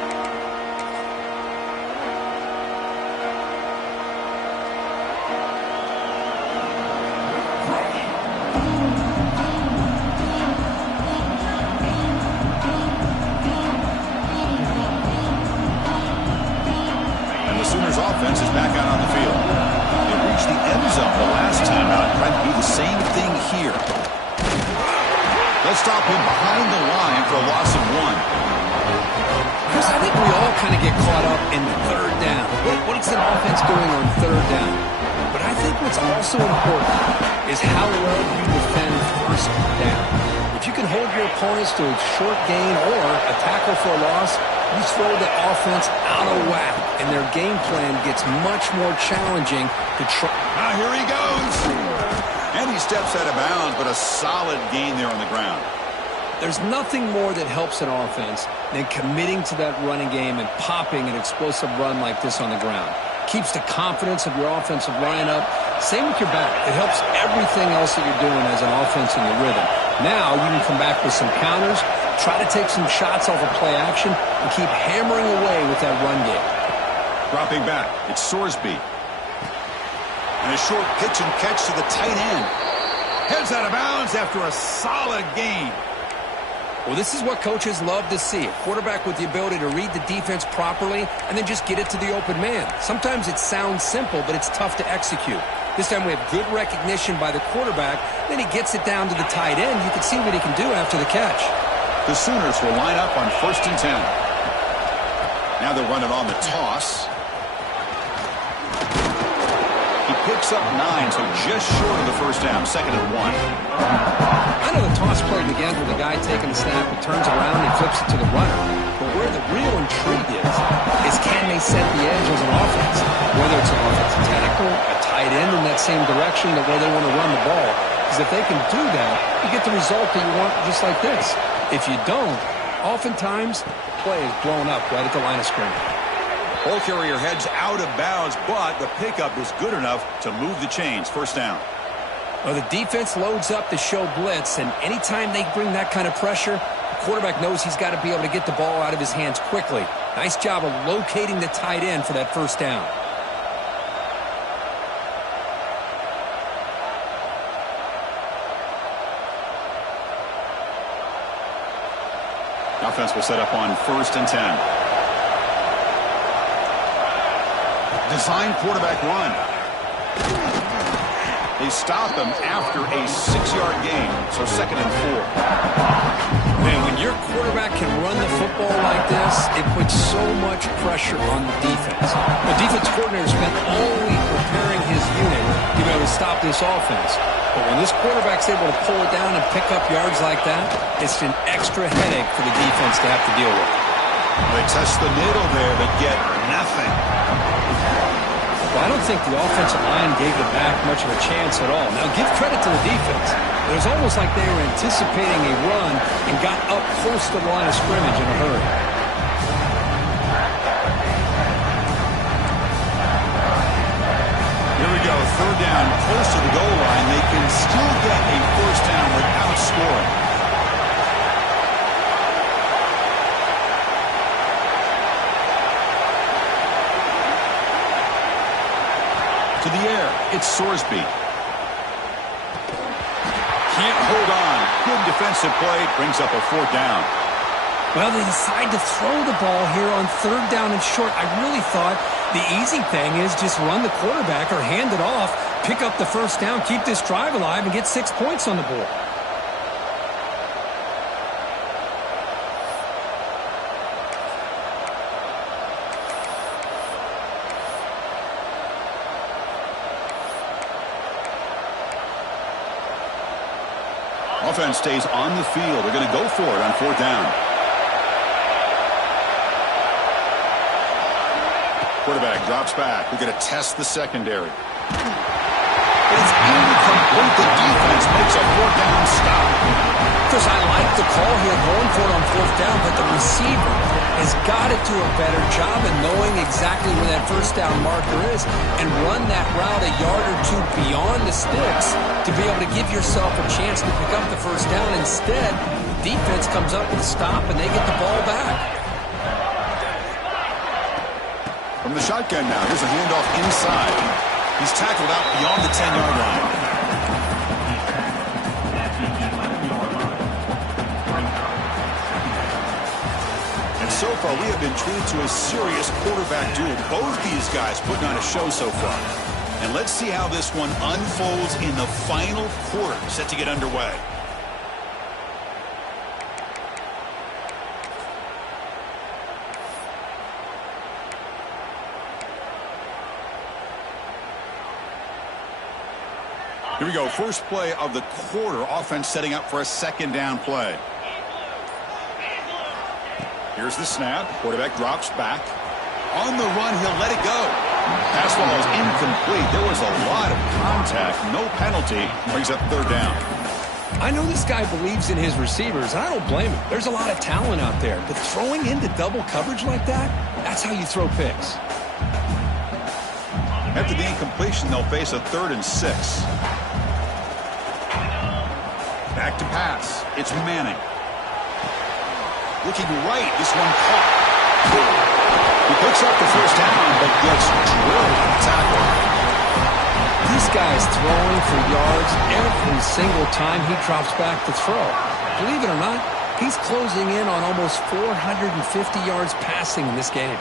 Offense is back out on the field. They reached the end zone the last time out. Trying to do the same thing here. They'll stop him behind the line for a loss of 1. Chris, I think we all kind of get caught up in 3rd down. What is an offense doing on 3rd down? what's also important is how well you defend first down. If you can hold your opponents to a short gain or a tackle for a loss, you throw the offense out of whack, and their game plan gets much more challenging to try. Now here he goes. And he steps out of bounds, but a solid gain there on the ground. There's nothing more that helps an offense than committing to that running game and popping an explosive run like this on the ground. Keeps the confidence of your offensive lineup. Same with your back. It helps everything else that you're doing as an offense in your rhythm. Now you can come back with some counters, try to take some shots off of play action, and keep hammering away with that run game. Dropping back, it's Sorsby. And a short pitch and catch to the tight end. Heads out of bounds after a solid gain. Well, this is what coaches love to see. A quarterback with the ability to read the defense properly and then just get it to the open man. Sometimes it sounds simple, but it's tough to execute. This time we have good recognition by the quarterback. Then he gets it down to the tight end. You can see what he can do after the catch. The Sooners will line up on 1st and 10. Now they're running on the toss. He picks up 9, so just short of the first down. 2nd and 1. I know the toss play begins with the guy taking the snap and turns around and flips it to the runner. But where the real intrigue is can they set the edge as an offense? Whether it's an offensive tackle, a tight end in that same direction, the way they want to run the ball. Because if they can do that, you get the result that you want just like this. If you don't, oftentimes, play is blown up right at the line of scrimmage. Ball carrier heads out of bounds, but the pickup was good enough to move the chains. 1st down. Well, the defense loads up to show blitz, and anytime they bring that kind of pressure, the quarterback knows he's got to be able to get the ball out of his hands quickly. Nice job of locating the tight end for that 1st down. Offense will set up on 1st and 10. Design quarterback run. They stop him after a 6-yard gain, so 2nd and 4. Man, when your quarterback can run the football like this, it puts so much pressure on the defense. The defense coordinator spent all week preparing his unit to be able to stop this offense. But when this quarterback's able to pull it down and pick up yards like that, it's an extra headache for the defense to have to deal with. They touch the middle there, but get nothing. Well, I don't think the offensive line gave the back much of a chance at all. Now, give credit to the defense. It was almost like they were anticipating a run and got up close to the line of scrimmage in a hurry. Here we go, 3rd down, close to the goal line. They can still get a 1st down without scoring. To the air, it's Sorsby. Can't hold on. Good defensive play, brings up a 4th down. Well, they decide to throw the ball here on 3rd down and short. I really thought the easy thing is just run the quarterback or hand it off, pick up the 1st down, keep this drive alive, and get 6 points on the board. Offense stays on the field. They're going to go for it on 4th down. Quarterback drops back. We're going to test the secondary. It's incomplete. The defense makes a 4th down stop. Chris, I like the call here going for it on 4th down, but the receiver has got to do a better job of knowing exactly where that 1st down marker is and run that route a yard or 2 beyond the sticks to be able to give yourself a chance to pick up the 1st down. Instead, the defense comes up with a stop and they get the ball back. From the shotgun now, here's a handoff inside. He's tackled out beyond the 10-yard line. And so far, we have been treated to a serious quarterback duel. Both these guys putting on a show so far. And let's see how this one unfolds in the final quarter, set to get underway. Here we go. First play of the quarter. Offense setting up for a second down play. Here's the snap. Quarterback drops back. On the run, he'll let it go. Pass ball is incomplete. There was a lot of contact. No penalty. Brings up third down. I know this guy believes in his receivers, and I don't blame him. There's a lot of talent out there, but throwing into double coverage like that, that's how you throw picks. After the incompletion, they'll face a 3rd and 6. Back to pass. It's Manning. Looking right. This one caught. He picks up the first down, but gets drilled on the tackle. This guy's throwing for yards every single time he drops back to throw. Believe it or not, he's closing in on almost 450 yards passing in this game.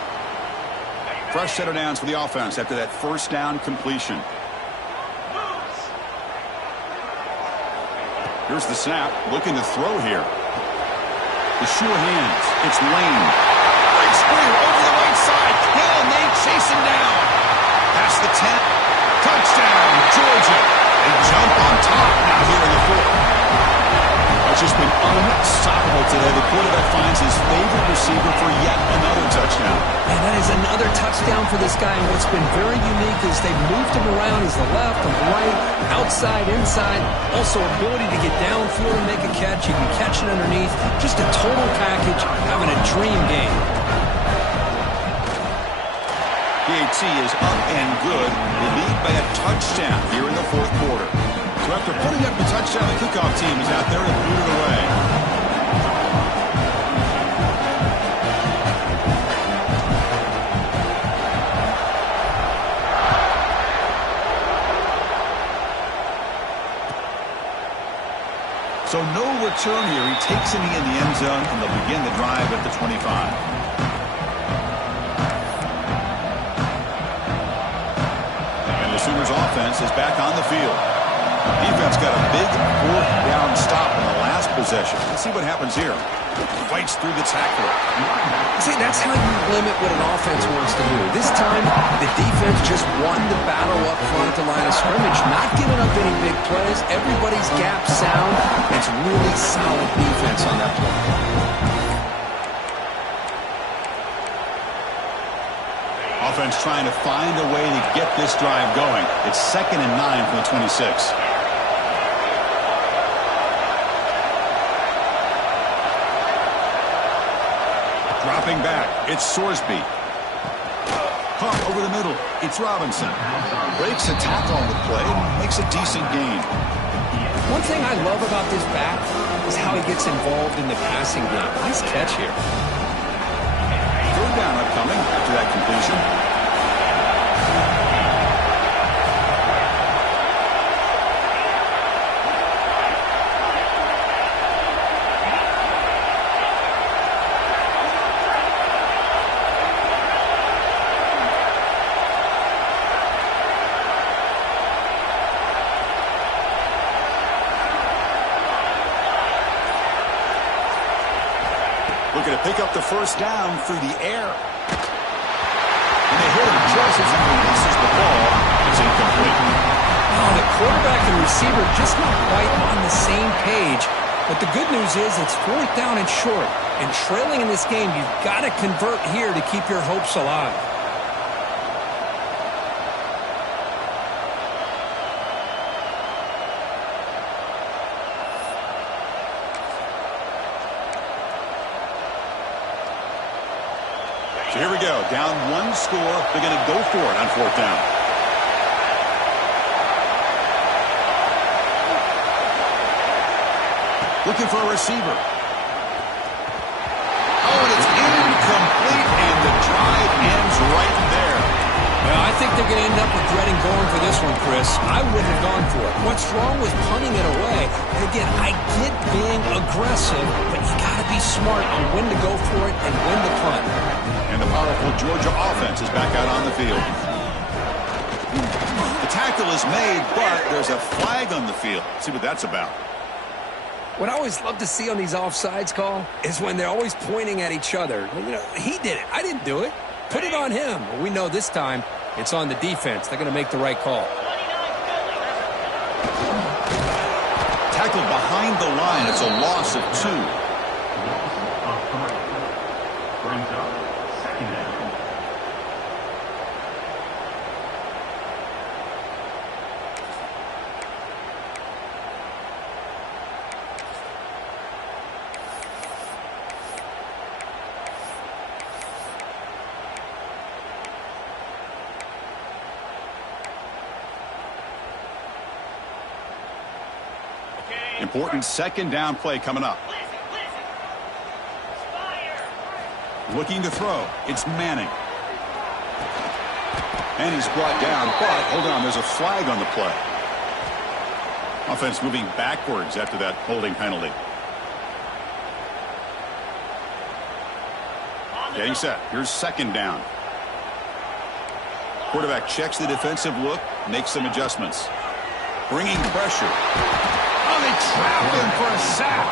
Fresh set of downs for the offense after that first down completion. Here's the snap. Looking to throw here. The sure hands. It's Lane. Breaks free over the right side. Hill and they chase him down. Past the 10. Touchdown, Georgia. They jump on top now here in the 4th. It's just been unstoppable today. The quarterback finds his favorite receiver for yet another touchdown. And that is another touchdown for this guy. And what's been very unique is they've moved him around. He's the left, the right, outside, inside. Also ability to get downfield and make a catch. He can catch it underneath. Just a total package, having a dream game. PAT is up and good. They lead by a touchdown here in the 4th quarter. So after putting up the touchdown, the kickoff team is out there to boot it away. So no return here. He takes it in the end zone, and they'll begin the drive at the 25. Sooners offense is back on the field. Defense got a big 4th down stop in the last possession. Let's see what happens here. Fights through the tackler. See, that's how you limit what an offense wants to do. This time, the defense just won the battle up front at the line of scrimmage, not giving up any big plays. Everybody's gap sound. It's really solid defense on that play. Offense trying to find a way to get this drive going. It's 2nd and 9 from the 26. Dropping back, it's Sorsby. Pump over the middle, it's Robinson. Breaks a tackle on the play, makes a decent gain. One thing I love about this back is how he gets involved in the passing game. Nice catch here. 3rd down upcoming after that completion. Looking to pick up the first down through the air. And they hit him just as he releases the ball. It's incomplete. Oh, the quarterback and receiver just not quite on the same page. But the good news is it's 4th down and short. And trailing in this game, you've got to convert here to keep your hopes alive. So here we go. Down 1 score. They're going to go for it on 4th down. Looking for a receiver. Oh, and it's incomplete, and the drive ends right there. Well, I think they're going to end up regretting going for this one, Chris. I wouldn't have gone for it. What's wrong with punting it away? And again, I get being aggressive, but you got to be smart on when to go for it and when to punt. And the powerful Georgia offense is back out on the field. The tackle is made, but there's a flag on the field. Let's see what that's about. What I always love to see on these offsides call is when they're always pointing at each other. You know, he did it. I didn't do it. Put it on him. Well, we know this time it's on the defense. They're going to make the right call. Tackled behind the line. It's a loss of 2. Brings up second down. Important second down play coming up. Looking to throw. It's Manning. And he's brought down, but hold on, there's a flag on the play. Offense moving backwards after that holding penalty. Getting set. Here's second down. Quarterback checks the defensive look, makes some adjustments. Bringing pressure. Oh, they trap him for a sack.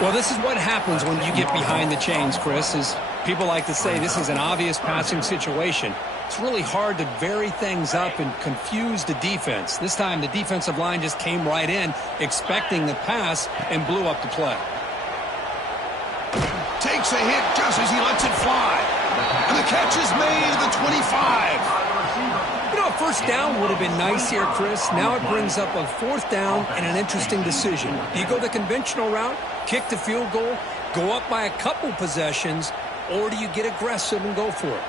Well, this is what happens when you get behind the chains, Chris. Is people like to say this is an obvious passing situation. It's really hard to vary things up and confuse the defense. This time the defensive line just came right in, expecting the pass, and blew up the play. Takes a hit just as he lets it fly. And the catch is made at the 25. You know, a first down would have been nice here, Chris. Now it brings up a fourth down and an interesting decision. Do you go the conventional route, kick the field goal, go up by a couple possessions, or do you get aggressive and go for it?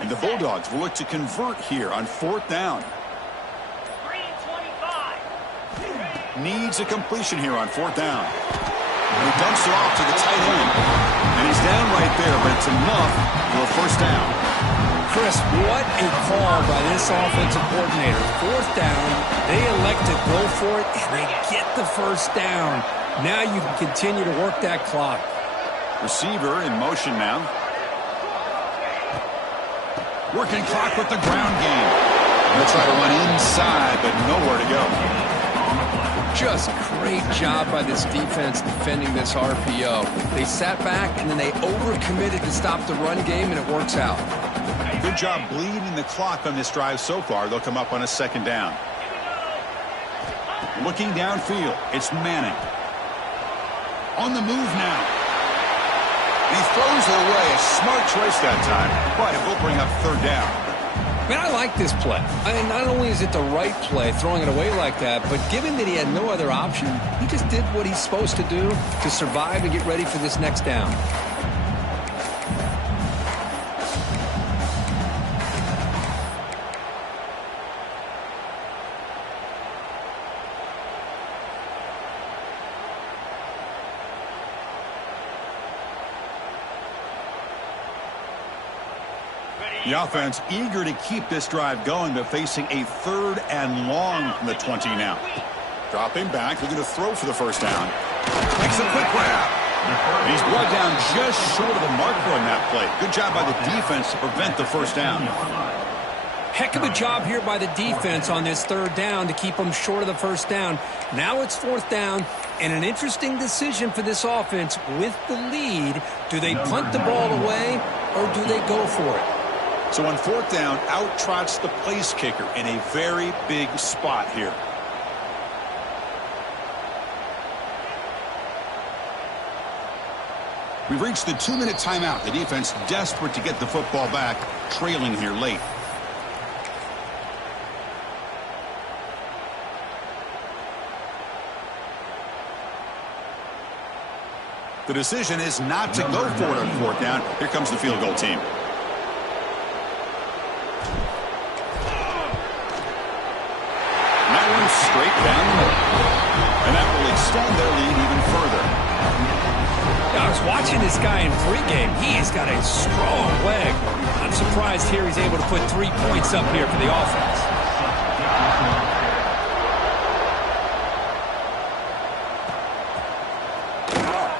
And the Bulldogs will look to convert here on fourth down. 3-25. Needs a completion here on fourth down. And he dumps it off to the tight end. And he's down right there, but it's enough for a first down. Chris, what a call by this offensive coordinator. Fourth down, they elect to go for it, and they get the first down. Now you can continue to work that clock. Receiver in motion now. Working clock with the ground game. They'll try to run inside, but nowhere to go. Just great job by this defense defending this RPO. They sat back, and then they overcommitted to stop the run game, and it works out. Good job bleeding the clock on this drive so far. They'll come up on a second down. Looking downfield, it's Manning. On the move now. He throws it away. A smart choice that time, but it will bring up third down. Man, I like this play. I mean, not only is it the right play, throwing it away like that, but given that he had no other option, he just did what he's supposed to do to survive and get ready for this next down. The offense eager to keep this drive going, but facing a third and long from the 20 now. Dropping back, looking to throw for the first down. Makes a quick grab. He's brought down just short of the marker on that play. Good job by the defense to prevent the first down. Heck of a job here by the defense on this third down to keep them short of the first down. Now it's fourth down, and an interesting decision for this offense with the lead. Do they punt the ball away, or do they go for it? So on fourth down, out trots the place kicker in a very big spot here. We've reached the 2-minute timeout. The defense desperate to get the football back, trailing here late. The decision is not to go for it on fourth down. Here comes the field goal team. Straight down the middle. And that will extend their lead even further. I was watching this guy in pregame. He has got a strong leg. I'm surprised here he's able to put 3 points up here for the offense.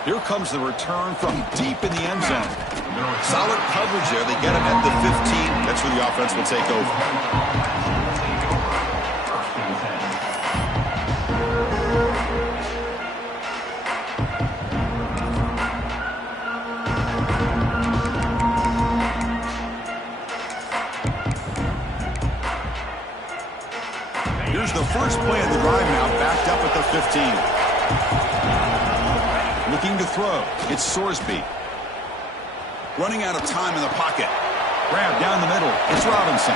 Here comes the return from deep in the end zone. Solid coverage there. They get him at the 15. That's where the offense will take over. Here's the first play of the drive now, backed up at the 15. Looking to throw. It's Sorsby. Running out of time in the pocket. Grab down the middle. It's Robinson.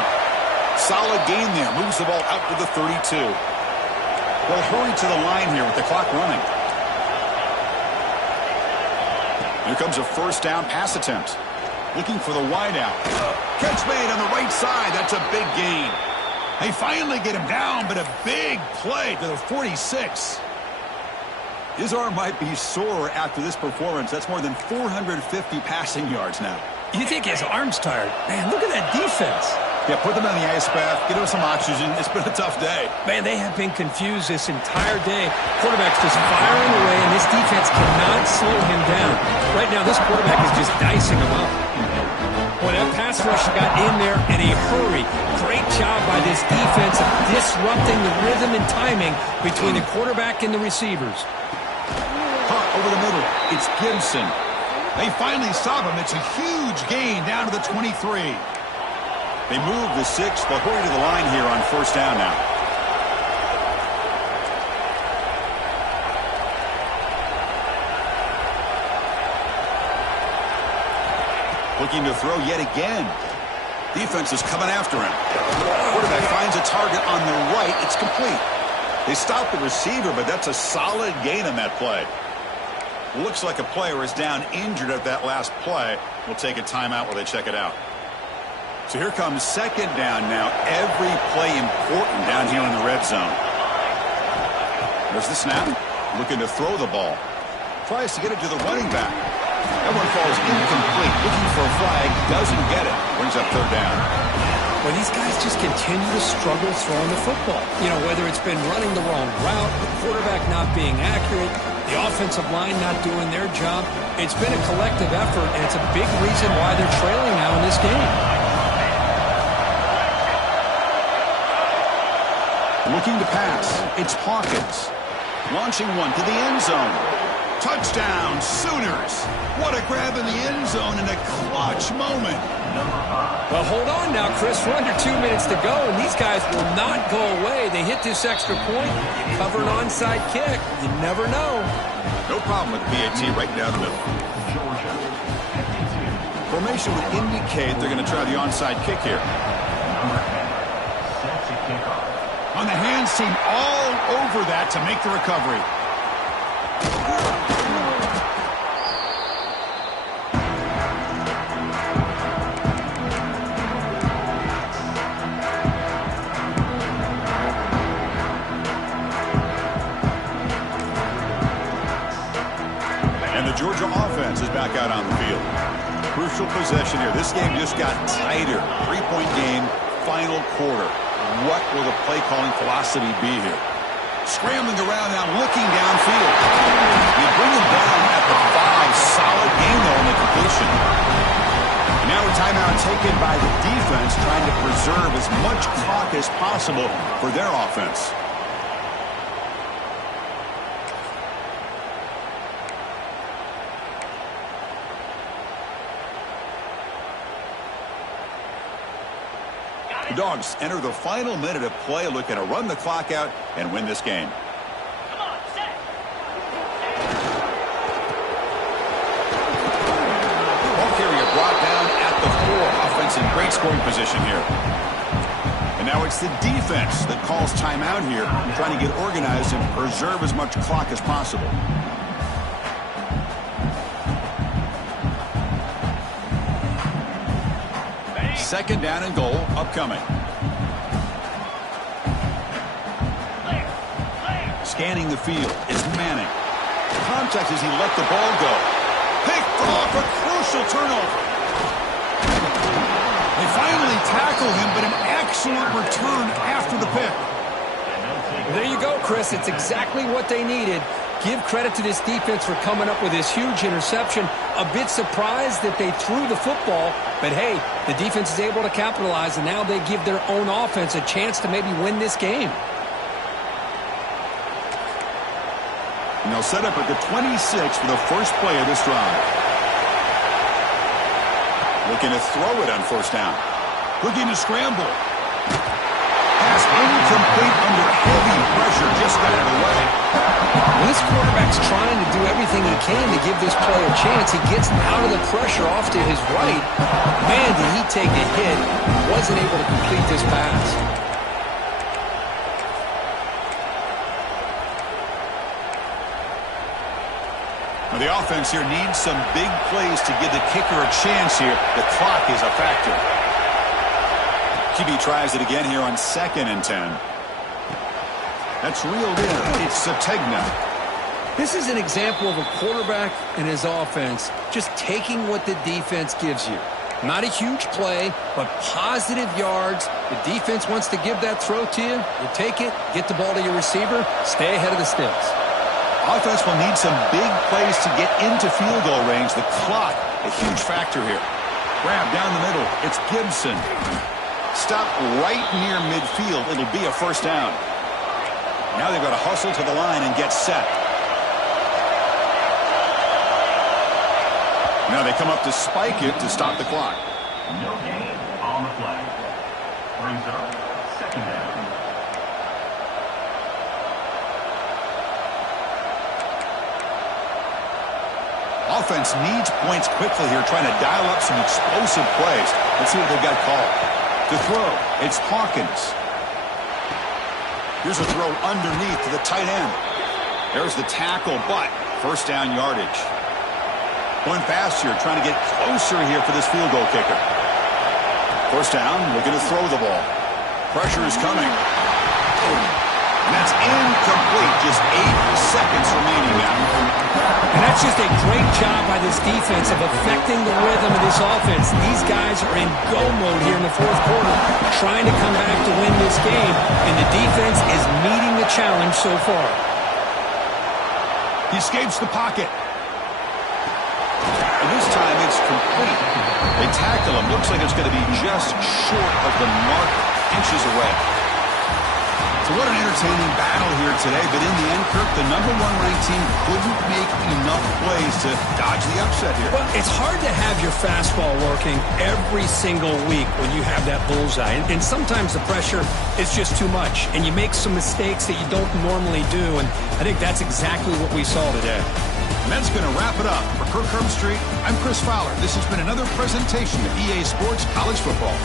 Solid gain there. Moves the ball out to the 32. Well, hurry to the line here with the clock running. Here comes a first down pass attempt. Looking for the wideout. Catch made on the right side. That's a big gain. They finally get him down, but a big play to the 46. His arm might be sore after this performance. That's more than 450 passing yards now. You think his arm's tired? Man, look at that defense. Yeah, put them on the ice bath, get him some oxygen. It's been a tough day. Man, they have been confused this entire day. Quarterback's just firing away, and this defense cannot slow him down. Right now, this quarterback is just dicing him up. Boy, that pass rush got in there in a hurry. Great job by this defense of disrupting the rhythm and timing between the quarterback and the receivers. Caught over the middle. It's Gibson. They finally stop him. It's a huge gain down to the 23. They move the 6. They'll hurry to the line here on first down now. Looking to throw yet again. Defense is coming after him. Quarterback finds a target on the right. It's complete. They stop the receiver, but that's a solid gain on that play. Looks like a player is down injured at that last play. We'll take a timeout while they check it out. So here comes second down now. Every play important down here in the red zone. There's the snap. Looking to throw the ball. Tries to get it to the running back. That one falls incomplete. Looking for a flag. Doesn't get it. Brings up third down. Well, these guys just continue to struggle throwing the football. You know, whether it's been running the wrong route, the quarterback not being accurate, the offensive line not doing their job. It's been a collective effort, and it's a big reason why they're trailing now in this game. Looking to pass. It's Hawkins. Launching one to the end zone. Touchdown, Sooners. What a grab in the end zone in a clutch moment. Well, hold on now, Chris. We're under 2 minutes to go, and these guys will not go away. They hit this extra point. You cover an onside kick. You never know. No problem with the PAT right down the middle. Formation would indicate they're going to try the onside kick here. On the hands team all over that to make the recovery. Georgia offense is back out on the field. Crucial possession here. This game just got tighter. 3-point game, final quarter. What will the play calling philosophy be here? Scrambling around now, looking downfield. You bring him down at the 5. Solid game though in the completion. And now a timeout taken by the defense, trying to preserve as much clock as possible for their offense. The Dogs enter the final minute of play, looking to run the clock out and win this game. Come on, set. Ball carrier brought down at the 4. Offense in great scoring position here. And now it's the defense that calls timeout here, trying to get organized and preserve as much clock as possible. Second down and goal upcoming. Scanning the field is Manning. Contact as he let the ball go. Picked off, a crucial turnover. They finally tackle him, but an excellent return after the pick. There you go, Chris. It's exactly what they needed. Give credit to this defense for coming up with this huge interception. A bit surprised that they threw the football, but hey, the defense is able to capitalize, and now they give their own offense a chance to maybe win this game. And they'll set up at the 26 for the first play of this drive. Looking to throw it on first down. Looking to scramble. Pass incomplete under heavy pressure. Just got it away. When this quarterback's trying to do everything he can to give this play a chance, he gets out of the pressure off to his right. Man, did he take a hit. Wasn't able to complete this pass. Now the offense here needs some big plays to give the kicker a chance here. The clock is a factor. QB tries it again here on 2nd and 10. That's reeled in. It's Sategna. This is an example of a quarterback and his offense just taking what the defense gives you. Not a huge play, but positive yards. The defense wants to give that throw to you. You take it, get the ball to your receiver, stay ahead of the sticks. Offense will need some big plays to get into field goal range. The clock, a huge factor here. Grab down the middle. It's Gibson. Stop right near midfield. It'll be a first down. Now they've got to hustle to the line and get set. Now they come up to spike it to stop the clock. No gain on the play. Brings up 2nd down. Offense needs points quickly here, trying to dial up some explosive plays. Let's see what they've got called. To throw, it's Hawkins. Here's a throw underneath to the tight end. There's the tackle, but first down yardage. Going fast here, trying to get closer here for this field goal kicker. First down, looking to throw the ball. Pressure is coming. And that's incomplete. Just 8 seconds remaining now. And that's just a great job by this defense of affecting the rhythm of this offense. These guys are in go mode here in the 4th quarter, trying to come back to win this game, and the defense is meeting the challenge so far. He escapes the pocket. And this time it's complete. They tackle him. Looks like it's going to be just short of the mark, inches away. So what an entertaining battle here today. But in the end, Kirk, the #1 ranked team couldn't make enough plays to dodge the upset here. Well, it's hard to have your fastball working every single week when you have that bullseye. And sometimes the pressure is just too much, and you make some mistakes that you don't normally do. And I think that's exactly what we saw today. And that's going to wrap it up. For Kirk Herbstreit, I'm Chris Fowler. This has been another presentation of EA Sports College Football.